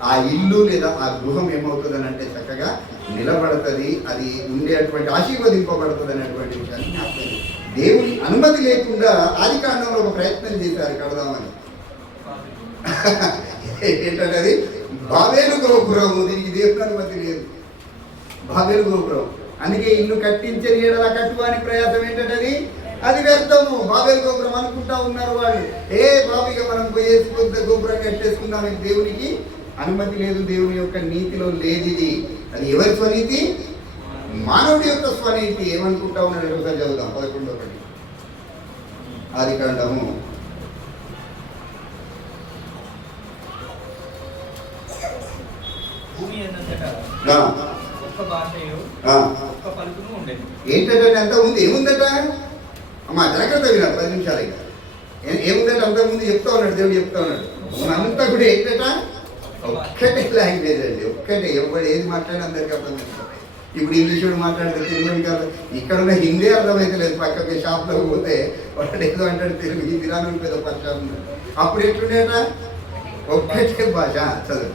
ఆ ఇల్లు లేదా ఆ గృహం ఏమవుతుందని అంటే చక్కగా నిలబడుతుంది, అది ఉండేటువంటి ఆశీర్వదింపబడుతుంది అనేటువంటి విషయాన్ని జ్ఞాపకం. దేవుని అనుమతి లేకుండా ఆది కాండంలో ఒక ప్రయత్నం చేశారు కడదామని. ఏంటంటే అది బాబేలు గోపురము. దీనికి దేవుని అనుమతి లేదు. బాబేలు గోపురం. అందుకే ఇల్లు కట్టించని ఎడల కట్టువాని ప్రయాసం ఏంటంటే అది వ్యర్థము. బాబేలు గోపురం అనుకుంటా ఉన్నారు వాళ్ళు. బాబుగా మనం పోయేసుకుంటే గోపురం కట్టేసుకుందాం. దేవునికి అనుమతి లేదు. దేవుని యొక్క నీతిలో లేదు ఇది. అది ఎవరి స్వనీతి? మానవుడి యొక్క స్వనీతి. ఏమనుకుంటా ఉన్నాడు ఒకసారి చదువుదాం. 11:1 ఆది కాండము. భూమి అన్నంతటా ఒక్క భాషయు ఒక్క పలుకును ఉండేది. ఏంటంటే అంత ఉంది. ఏముందట అమ్మా జాగ్రత్త వినాలి. 10 నిమిషాలు ఇక ఏముందంటే అంతకుముందు చెప్తా ఉన్నాడు. దేవుడు చెప్తా ఉన్నాడు. అంతా కూడా ఏంటట ఒక్కటే లాంగ్వేజ్ అండి. ఒక్కటే. ఎవరు ఏది మాట్లాడి అందరికీ అర్థమవుతుంది. ఇప్పుడు ఇంగ్లీష్ మాట్లాడితే తెలుగు కాదు. ఇక్కడ ఉన్న హిందీ అర్థమైతే లేదు. పక్కకి షాప్లో పోతే వాడు ఏదో అంటాడు తెలుగు, హిందీ రాను పెద్ద పరిచయం. అప్పుడు ఎట్లుండేట? ఒక్కటే భాష. చదువు.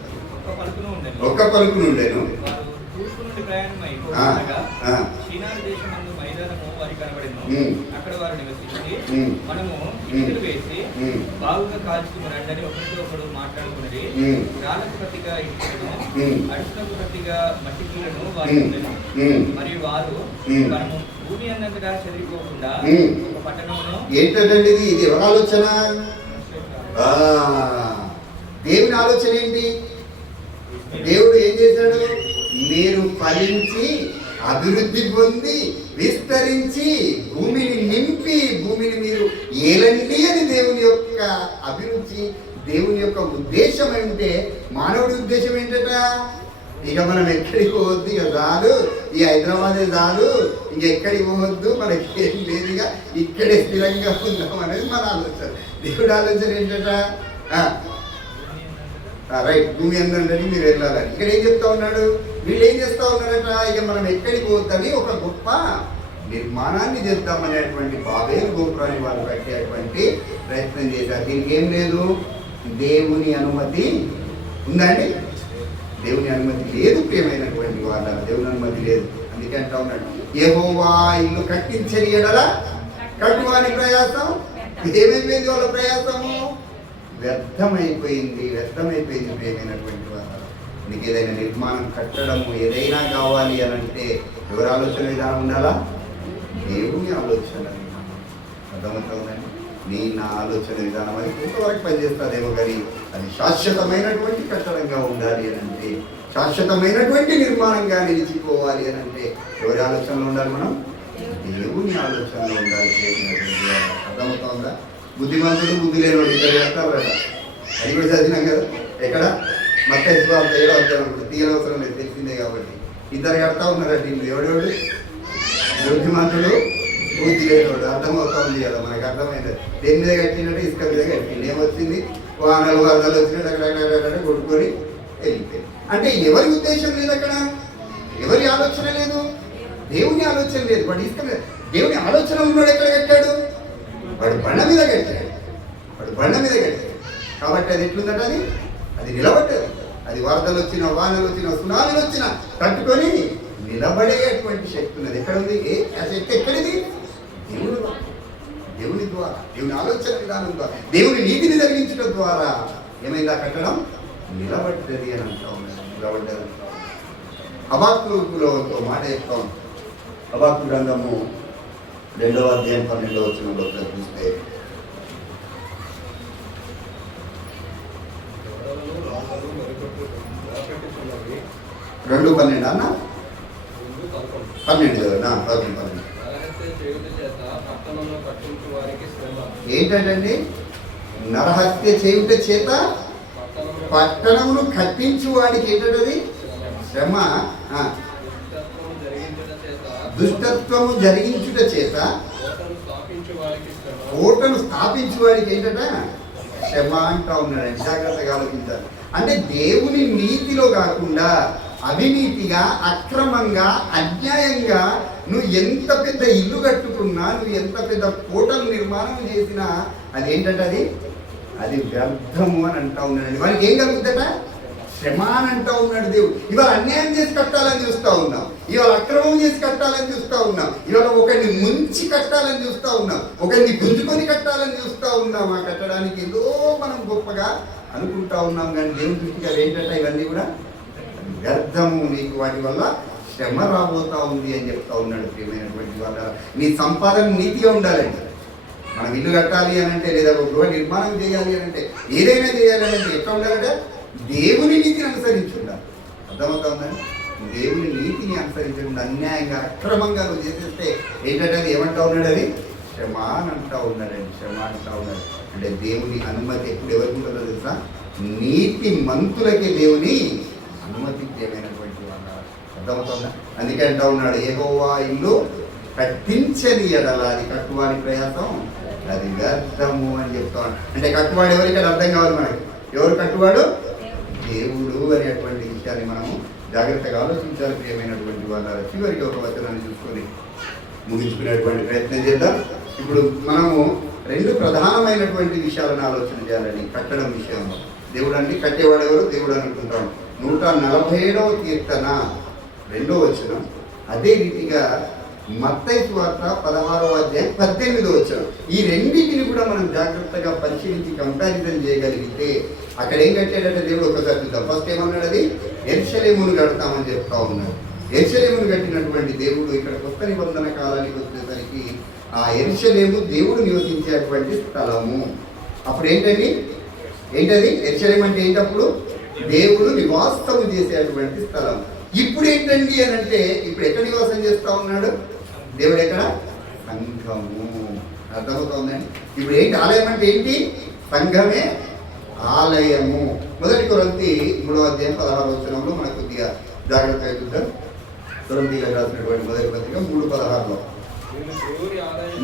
ఒక్క పలుకును ఉండేను. తూర్పు నుండి ప్రయాణమై చీనారు దేశమందు మైదానము వారికి కనబడింది. అక్కడ వారు నివసించి మనము ఇటుకలు వేసి బాగుగా కాల్చుకుని రండని ఒకరితో ఒకడు మాట్లాడుకున్నది. రాళ్ళకు ప్రతిగా ఇటుకలను, అడుసులకు ప్రతిగా మట్టి కీలను వారికి ఉండేది. మరియు వారు మనము భూమి అన్నంతటా చెదిరిపోకుండా ఒక పట్టణంలో. ఏంటండి ఇది? ఎవరి ఆలోచన? దేవుని ఆలోచన ఏంటి? దేవుడు ఏం చేశాడు? మీరు ఫలించి అభివృద్ధి పొంది విస్తరించి భూమిని నింపి భూమిని మీరు ఏలండి అని దేవుని యొక్క అభిరుచి, దేవుని యొక్క ఉద్దేశం అంటే మానవుడి ఉద్దేశం ఏంటట? ఇక మనం ఎక్కడికి పోవద్దు, ఇక చాలు, ఈ హైదరాబాదే చాలు, ఇంకెక్కడికి పోవద్దు, మనకి ఏం లేదు, ఇక ఇక్కడే స్థిరంగా ఉందాం అనేది మన ఆలోచన. దేవుడి ఆలోచన ఏంటట? రైట్, భూమి అందరినీ మీరు వెళ్ళాలని. ఇక్కడ ఏం చెప్తా ఉన్నాడు? వీళ్ళు ఏం చేస్తా ఉన్నారట? ఇక మనం ఎక్కడికి పోద్దని ఒక గొప్ప నిర్మాణాన్ని చేద్దామనేటువంటి బాబేలు గోపురాన్ని వాళ్ళు కట్టేటువంటి ప్రయత్నం చేశారు. దీనికి ఏం లేదు? దేవుని అనుమతి ఉందండి? దేవుని అనుమతి లేదు. ప్రియమైనటువంటి వాళ్ళ దేవుని అనుమతి లేదు. అందుకే అంటా ఉన్నాడు, యెహోవా ఇల్లు కట్టించని ఎడల కట్టువాని ప్రయాసం. ఏమైపోయింది వాళ్ళ ప్రయాసము? వ్యర్థమైపోయింది. వ్యర్థమైపోయింది. ప్రియమైనటువంటి వాళ్ళ నీకు ఏదైనా నిర్మాణం కట్టడము ఏదైనా కావాలి అని అంటే ఎవరి ఆలోచన విధానం ఉండాలా? దేవుని ఆలోచన విధానం. అర్థమవుతుందండి? నీ నా ఆలోచన విధానం అది కొంతవరకు పనిచేస్తుందేమో కానీ అది శాశ్వతమైనటువంటి కట్టడంగా ఉండాలి అని అంటే, శాశ్వతమైనటువంటి నిర్మాణంగా నిలిచిపోవాలి అని అంటే ఎవరి ఆలోచనలో ఉండాలి? మనం దేవుని ఆలోచనలో ఉండాలి. అర్థమవుతుందా? బుద్ధిమంతుడు బుద్ధి లేనివాడు ఇద్దరు కట్టాలట. అది కూడా చదివినాం కదా. ఎక్కడ? మత్తయి సువార్త 7వ అధ్యాయం. తీయనవసరం లేదు, తెలిసిందే కాబట్టి. ఇద్దరు కడతా ఉన్నారట ఇల్లు. ఎవడెవడు? బుద్ధిమంతుడు బుద్ధి లేనివాడు. అర్థమవుతుంది కదా, మనకు అర్థమైంది. దేని మీద కట్టినట్టు ఇసుక మీద కట్టింది. ఏమొచ్చింది? వానలు వరదలు వచ్చినట్టు అక్కడ కొట్టుకొని వెళ్ళిపోయింది. అంటే ఎవరి ఉద్దేశం లేదు అక్కడ? ఎవరి ఆలోచన లేదు? దేవుని ఆలోచన లేదు. వాడు ఇష్టం లేదు. దేవుని ఆలోచన ఉన్నాడు ఎక్కడ కట్టాడు? వాడు బండ మీద కట్టాడు. కాబట్టి అది ఎట్లుందట? అది నిలబడ్డది. అది వరదలు వచ్చినా, వానలు వచ్చినా, సునామీలు వచ్చినా తట్టుకొని నిలబడేటువంటి శక్తి ఉన్నది. ఎక్కడ ఉంది? ఆ శక్తి ఎక్కడిది? దేవుని ద్వారా, దేవుని ఆలోచన విధానం ద్వారా, దేవుని నీతిని జరిగించడం ద్వారా ఏమైందా? కట్టడం నిలబడ్డది అని అంటా ఉన్నది. నిలబడ్డది అంటా. హబక్కూకులో మాట చెప్తాం. హబక్కూ గ్రంథము 2వ అధ్యాయం 12వ వచనంలో చూస్తే, గొడవలు, రాళ్ళు, మొరపెట్టుచున్నవి 2:12 అన్న 2:11. 12 చదవండి. 12. నరహత్య చేయుట చేత పట్టణంలో కట్టించు వారికి శ్రమ. ఏంటంటే నరహత్య చేయుట చేత పట్టణమును కట్టించు వాడికి ఏంటది? శ్రమ. దుష్టత్వము జరిగించుట చేత కోటను స్థాపించు వాడికి ఏంటట? శ్రమ అంటా ఉన్నాడు. జాగ్రత్తగా ఆలోచించాలి. అంటే దేవుని నీతిలో కాకుండా అవినీతిగా, అక్రమంగా, అన్యాయంగా నువ్వు ఎంత పెద్ద ఇల్లు కట్టుకున్నా, నువ్వు ఎంత పెద్ద కోటలు నిర్మాణం చేసినా అదేంటంటే అది వ్యర్థము అని అంటా ఉన్నాడు. వాడికి ఏం కలుగుతుందట? శ్రమ అని అంటా ఉన్నాడు దేవుడు. ఇవాళ అన్యాయం చేసి కట్టాలని చూస్తూ ఉన్నాం, ఇవాళ అక్రమం చేసి కట్టాలని చూస్తూ ఉన్నాం, ఇవాళ ఒకరిని ముంచి కట్టాలని చూస్తూ ఉన్నాం, ఒకరిని గుంజుకొని కట్టాలని చూస్తూ ఉన్నాం. ఆ కట్టడానికి ఏదో మనం గొప్పగా అనుకుంటా ఉన్నాం, కానీ దేవుని దృష్టిగా ఏంటంటే ఇవన్నీ కూడా వ్యర్థము. నీకు వాటి వల్ల శ్రమ రాబోతా ఉంది అని చెప్తా ఉన్నాడు. ప్రియమైనటువంటి వాళ్ళ, నీ సంపాదన నీతిగా ఉండాలండి. మనం ఇల్లు కట్టాలి అని అంటే, లేదా ఒక గృహ నిర్మాణం చేయాలి అని అంటే, ఏదైనా చేయాలి అని అంటే ఎట్లా ఉండాలంటే దేవుని నీతిని అనుసరించి ఉండాలి. అర్థమవుతా ఉందండి? దేవుని నీతిని అనుసరించకుండా అన్యాయంగా, అక్రమంగా నువ్వు చేసేస్తే ఏంటంటే అది ఏమంటా ఉన్నాడు? అది శ్రమ అని అంటా ఉన్నాడండి. శ్రమ అంటా ఉన్నాడు. అంటే దేవుని అనుమతి ఎప్పుడు ఎవరికి ఉంటుందో తెలుసా? నీతి మంతులకే దేవుని అనుమతి ఏమైనటువంటి వాళ్ళ. అర్థమవుతుందా? అందుకే అంటా ఉన్నాడు, యెహోవా ఇల్లు కట్టించని ఎడల అది కట్టువాడి ప్రయాసం అది వ్యర్థము అని చెప్తాను. అంటే కట్టువాడు ఎవరు? ఇక్కడ అర్థం కావాలి మనకి. ఎవరు కట్టువాడు? దేవుడు అనేటువంటి విషయాన్ని మనము జాగ్రత్తగా ఆలోచించాలి. ప్రియమైనటువంటి వాళ్ళ, చివరికి ఒక వచనాన్ని చూసుకొని ముగించుకునేటువంటి ప్రయత్నం చేద్దాం. ఇప్పుడు మనము 2 ప్రధానమైనటువంటి విషయాలను ఆలోచన చేయాలని కట్టడం విషయంలో. దేవుడు అంటే కట్టేవాడు ఎవరు? దేవుడు అని అనుకుంటాం. 147వ కీర్తన 2వ వచనం. అదే రీతిగా మత్తయి సువార్త 16వ అధ్యాయం 18వ వచనం. ఈ రెండింటిని కూడా మనం జాగ్రత్తగా పరిశీలించి కంపారిజన్ చేయగలిగితే అక్కడ ఏం కట్టాడంటే దేవుడు ఒకసారి చూద్దాం. ఫస్ట్ ఏమన్నాడు? అది యెరూషలేమును కడతామని చెప్తా ఉన్నాడు. యెరూషలేమును కట్టినటువంటి దేవుడు ఇక్కడ కొత్త నిబంధన కాలానికి వచ్చేసరికి ఆ యెరూషలేము దేవుడు నివసించేటువంటి స్థలము. అప్పుడు ఏంటది? యెరూషలేము అంటే ఏంటప్పుడు? దేవుడు నివాసము చేసేటువంటి స్థలం. ఇప్పుడు ఏంటండి అని అంటే, ఇప్పుడు ఎక్కడ నివాసం చేస్తా ఉన్నాడు దేవుడు? ఎక్కడ? సంఘము. అర్థమవుతుందండి? ఇప్పుడు ఏంటి ఆలయం అంటే ఏంటి? సంఘమే ఆలయము. 1 కొరింథీ 3వ అధ్యాయం 16వ వచనంలో మనకు కొద్దిగా జాగ్రత్తగా చూద్దాం. కొరింథీయులకు రాసినటువంటి 1వ పత్రిక 3:16లో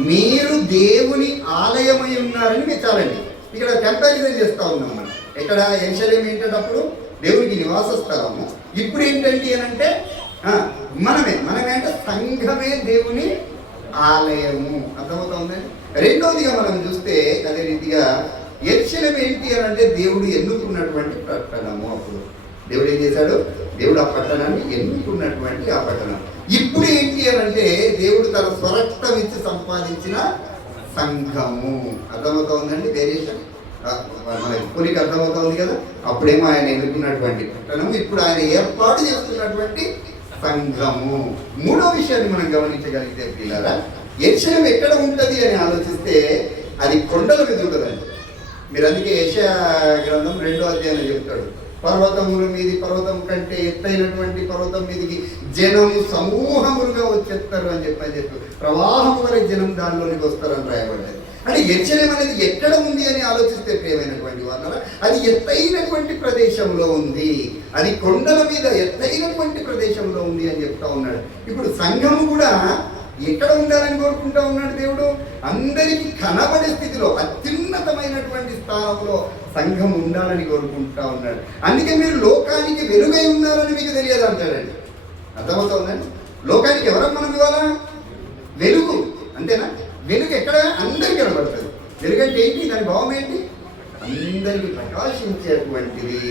మీరు దేవుని ఆలయమై ఉన్నారని మెచ్చాలండి. ఇక్కడ కంపారిజన్ చేస్తూ ఉన్నాం మనం. ఎక్కడ? యెరూషలేము ఏంటప్పుడు దేవునికి నివాస స్థలము. ఇప్పుడు ఏంటండి అని అంటే మనమే అంటే సంఘమే దేవుని ఆలయము. అర్థమవుతుందండి? రెండవదిగా మనం చూస్తే అదే రీతిగా యెరూషలేము ఏంటి అని అంటే దేవుడు ఎన్నుకున్నటువంటి పట్టణము. అప్పుడు దేవుడు ఏం చేశాడు? దేవుడు ఆ పట్టణాన్ని ఎన్నుకున్నటువంటి ఆ పట్టణం. ఇప్పుడు ఏంటి అని అంటే దేవుడు తన స్వరక్తం ఇచ్చి సంపాదించిన సంఘము. అర్థమవుతుందండి? వేరియేషన్ మనకి కొనికి అర్థమవుతుంది కదా. అప్పుడేమో ఆయన ఎన్నుకున్నటువంటి పట్టణము, ఇప్పుడు ఆయన ఏర్పాటు చేస్తున్నటువంటి సంఘము. 3వ విషయాన్ని మనం గమనించగలిగితే పిల్లరా, యెరూషలేము ఎక్కడ ఉంటుంది అని ఆలోచిస్తే అది కొండల మీద ఉంటుందండి. మీరు అందుకే యెషయా గ్రంథం 2వ అధ్యాయంలో చెప్తాడు, పర్వతముల మీది పర్వతం కంటే ఎత్తైనటువంటి పర్వతం మీదికి జనము సమూహములుగా వచ్చేస్తారు అని చెప్పి ప్రవాహం వరే జనం దానిలోనికి వస్తారని రాయబడ్డది. అంటే యెరూషలేము అనేది ఎక్కడ ఉంది అని ఆలోచిస్తే ప్రియమైనటువంటి వాళ్ళ, అది ఎత్తైనటువంటి ప్రదేశంలో ఉంది, అది కొండల మీద ఎత్తైనటువంటి ప్రదేశంలో ఉంది అని చెప్తా ఉన్నాడు. ఇప్పుడు సంఘము కూడా ఎక్కడ ఉండాలని కోరుకుంటా ఉన్నాడు దేవుడు? అందరికీ కనబడే స్థితిలో అత్యున్నతమైనటువంటి స్థానంలో సంఘం ఉండాలని కోరుకుంటా ఉన్నాడు. అందుకే మీరు లోకానికి వెలుగై ఉన్నారని మీకు తెలియదు అంటాడండి. అర్థమవుతుందండి? లోకానికి ఎవరం మనం ఇవ్వాలా? వెలుగు. అంతేనా? వెలుగు ఎక్కడ? అందరికీ కనబడుతుంది. వెలుగు అంటే ఏంటి? దాని భావం ఏంటి? అందరికీ ప్రకాశించేటువంటిది.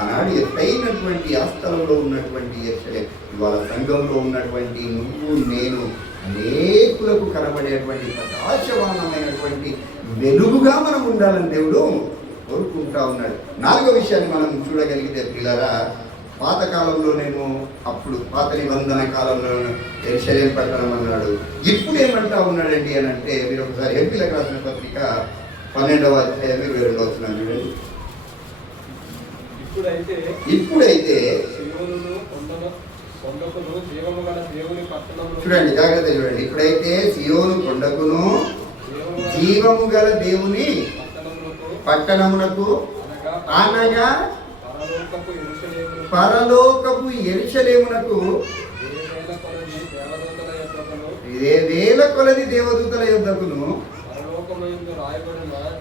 ఆనాడు ఎత్తైనటువంటి ఆ స్థలంలో ఉన్నటువంటి యెరూషలేము ఇవాళ సంఘంలో ఉన్నటువంటి నువ్వు నేను అనేకులకు కనబడేటువంటి ప్రకాశమానమైనటువంటి వెలుగుగా మనం ఉండాలని దేవుడు కోరుకుంటా ఉన్నాడు. 4వ విషయాన్ని మనం చూడగలిగితే పిల్లరా, పాతకాలంలో నేను అప్పుడు పాత నిబంధన కాలంలో యెరూషలేము పట్టణం అన్నాడు. ఇప్పుడు ఏమంటా ఉన్నాడండి అని అంటే, మీరు ఒకసారి హెబ్రీయులకు రాసిన పత్రిక 12వ అధ్యాయం 22వ వచనం చూడండి. ఇప్పుడైతే సియోనును కొండకును జీవము గల దేవుని పట్టణమును చూడండి, జాగ్రత్త చూడండి. ఇప్పుడైతే సియోను కొండకును జీవము గల దేవుని పట్టణమునకు అనగా పరలోకపు యెరూషలేమునకు వేల కొలది దేవదూతల యొద్దకును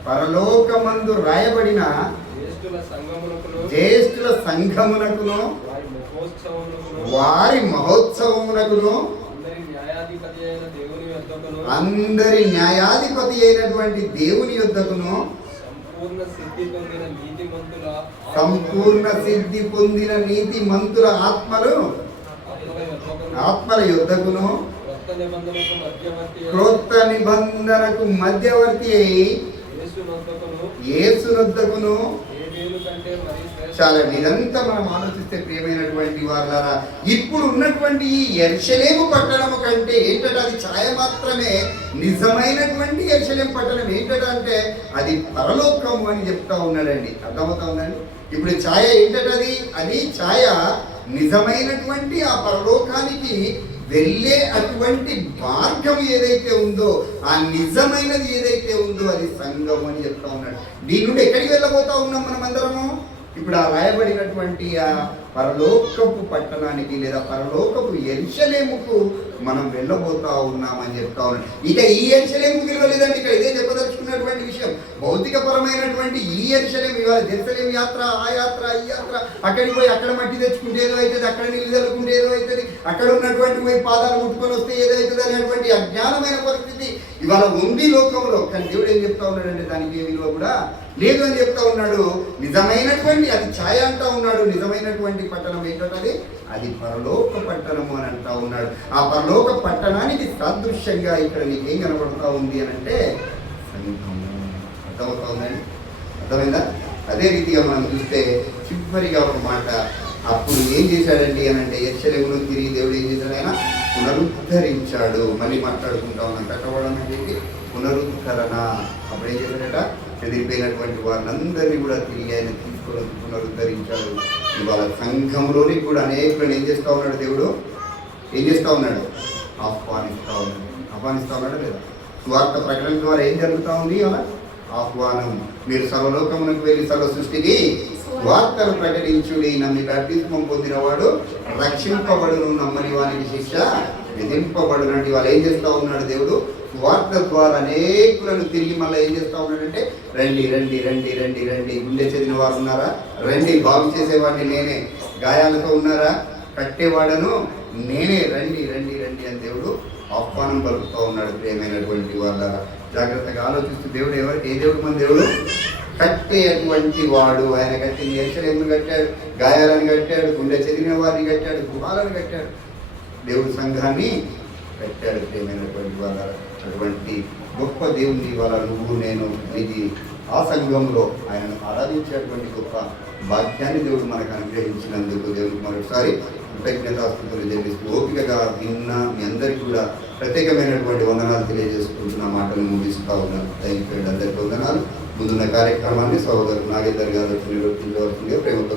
పరలోకమందు రాయబడిన జ్యేష్ఠుల సంఘమునకును వారి మహోత్సవమునకును అందరి న్యాయాధిపతి అయినటువంటి దేవుని యొద్దకును సంపూర్ణ సిద్ధి పొందిన నీతిమంతుల ఆత్మల యొద్దకును క్రొత్త నిబంధనకు మధ్యవర్తి అయి యేసునొద్దకును. చాలా ఇదంతా మనం ఆలోచిస్తే ప్రియమైనటువంటి వారులారా, ఇప్పుడు ఉన్నటువంటి ఈ యెరూషలేము పట్టణము కంటే ఏంటంటే అది ఛాయ మాత్రమే. నిజమైనటువంటి యెరూషలేము పట్టణం ఏంటంటే అంటే అది పరలోకము అని చెప్తా ఉన్నాడండి. అర్థమవుతా ఉందండి? ఇప్పుడు ఛాయ ఏంటంటే అది ఛాయ నిజమైనటువంటి ఆ పరలోకానికి వెళ్ళే అటువంటి మార్గం ఏదైతే ఉందో, ఆ నిజమైనది ఏదైతే ఉందో అది సంఘం అని చెప్తా ఉన్నాడు. దీని నుండి ఎక్కడికి వెళ్ళబోతా ఉన్నాం మనం అందరము? ఇప్పుడు ఆ రాయబడినటువంటి ఆ పరలోకపు పట్టణానికి లేదా పరలోకపు యెరూషలేముకు మనం వెళ్ళబోతా ఉన్నామని చెప్తా ఉన్నాడు. ఇక ఈ యెరూషలేముకు విలువలేదండి. ఇక్కడ ఇదే చెప్పదలుచుకున్నటువంటి విషయం. భౌతిక పరమైనటువంటి ఈ యెరూషలేము, ఇవాళ జెరూసలేం యాత్ర, ఆ యాత్ర, ఈ యాత్ర, అక్కడికి పోయి అక్కడ మట్టి తెచ్చుకుంటే ఏదో అవుతుంది, అక్కడ నీళ్ళు చల్లుకుంటే ఏదో అవుతుంది, అక్కడ ఉన్నటువంటి పోయి పాదాలు ముట్టుకొని వస్తే ఏదో అవుతుంది అనేటువంటి అజ్ఞానమైన పరిస్థితి ఇవాళ ఉంది లోకంలో. కానీ దేవుడు ఏం చెప్తా ఉన్నాడంటే దానికి ఏ విలువ కూడా లేదు అని చెప్తా ఉన్నాడు. నిజమైనటువంటి అది ఛాయ అంటా ఉన్నాడు. నిజమైనటువంటి పట్టణం ఏంటంటే అది పరలోక పట్టణము అని అంటా ఉన్నాడు. ఆ పరలోక పట్టణానికి సాదృశ్యంగా ఇక్కడ నీకేం కనబడుతూ ఉంది అని అంటే సంఘము. అర్థమవుతా ఉందండి? అర్థమైందా? అదే రీతిగా మనం చూస్తే చివరిగా ఒక మాట, అప్పుడు ఏం చేశాడండి అని అంటే యెరూషలేమును తిరిగి దేవుడు ఏం చేశాడు? ఆయన పునరుద్ధరించాడు. మళ్ళీ మాట్లాడుకుంటా ఉన్నాం కట్టబడడం అనేది పునరుద్ధరణ. అప్పుడు ఏం చేశాడట? చెదిరిపోయినటువంటి వారినందరినీ కూడా తిరిగి ఆయన తీసుకొని పునరుద్ధరించాడు. ఇవాళ సంఘంలోని కూడా అనేకులను ఏం చేస్తూ ఉన్నాడు దేవుడు? ఏం చేస్తూ ఉన్నాడు? ఆహ్వానిస్తూ ఉన్నాడు. ఆహ్వానిస్తూ ఉన్నాడు లేదా? సువార్త ప్రకటన ద్వారా ఏం జరుగుతూ ఉంది? ఇవాళ ఆహ్వానం. మీరు సర్వలోకమునకు వెళ్ళి సర్వ సృష్టికి వార్తను ప్రకటించుడి. నమ్మి బాప్తిస్మం పొందినవాడు రక్షింపబడును, నమ్మని వానికి శిక్ష విధింపబడునండి. వాళ్ళు ఏం చేస్తూ ఉన్నాడు దేవుడు? వార్త ద్వారా అనేకులను తిరిగి మళ్ళీ ఏం చేస్తూ ఉన్నాడంటే రండి రండి రండి రండి రండి. గుండె చెందిన వారు ఉన్నారా? రండి. బాగు చేసేవాడిని నేనే. గాయాలతో ఉన్నారా? కట్టేవాడను నేనే. రండి రండి రండి అని దేవుడు ఆహ్వానం పలుకుతూ ఉన్నాడు. ప్రియమైనటువంటి వాళ్ళ జాగ్రత్తగా ఆలోచిస్తూ దేవుడు ఏ దేవుడు? మన దేవుడు కట్టేటువంటి వాడు. ఆయన కట్టింది యెరూషలేమును కట్టాడు, గాయాలను కట్టాడు, గుండె చెదిరిన వారిని కట్టాడు, గృహాలను కట్టాడు, దేవుడు సంఘాన్ని కట్టాడు. ప్రియమైనటువంటి వాళ్ళ అటువంటి గొప్ప దేవుని వాళ్ళ నువ్వు నేను ఇది ఆ సంఘంలో ఆయనను ఆరాధించేటువంటి గొప్ప భాగ్యాన్ని దేవుడు మనకు అనుగ్రహించినందుకు దేవుడికి మరొకసారి కృతజ్ఞతాస్తుతులు చెల్లిస్తూ ఓపికగా విన్న మీ అందరికీ కూడా ప్రత్యేకమైనటువంటి వందనాలు తెలియజేసుకుంటున్న మాటలు ముగిస్తూ ఉన్నాను. Thank you. అందరికీ వందనాలు. ముందున్న కార్యక్రమాన్ని సహోదరు నాగేందర్ గారు నిర్వర్తించవలసిందిగా ప్రేమతో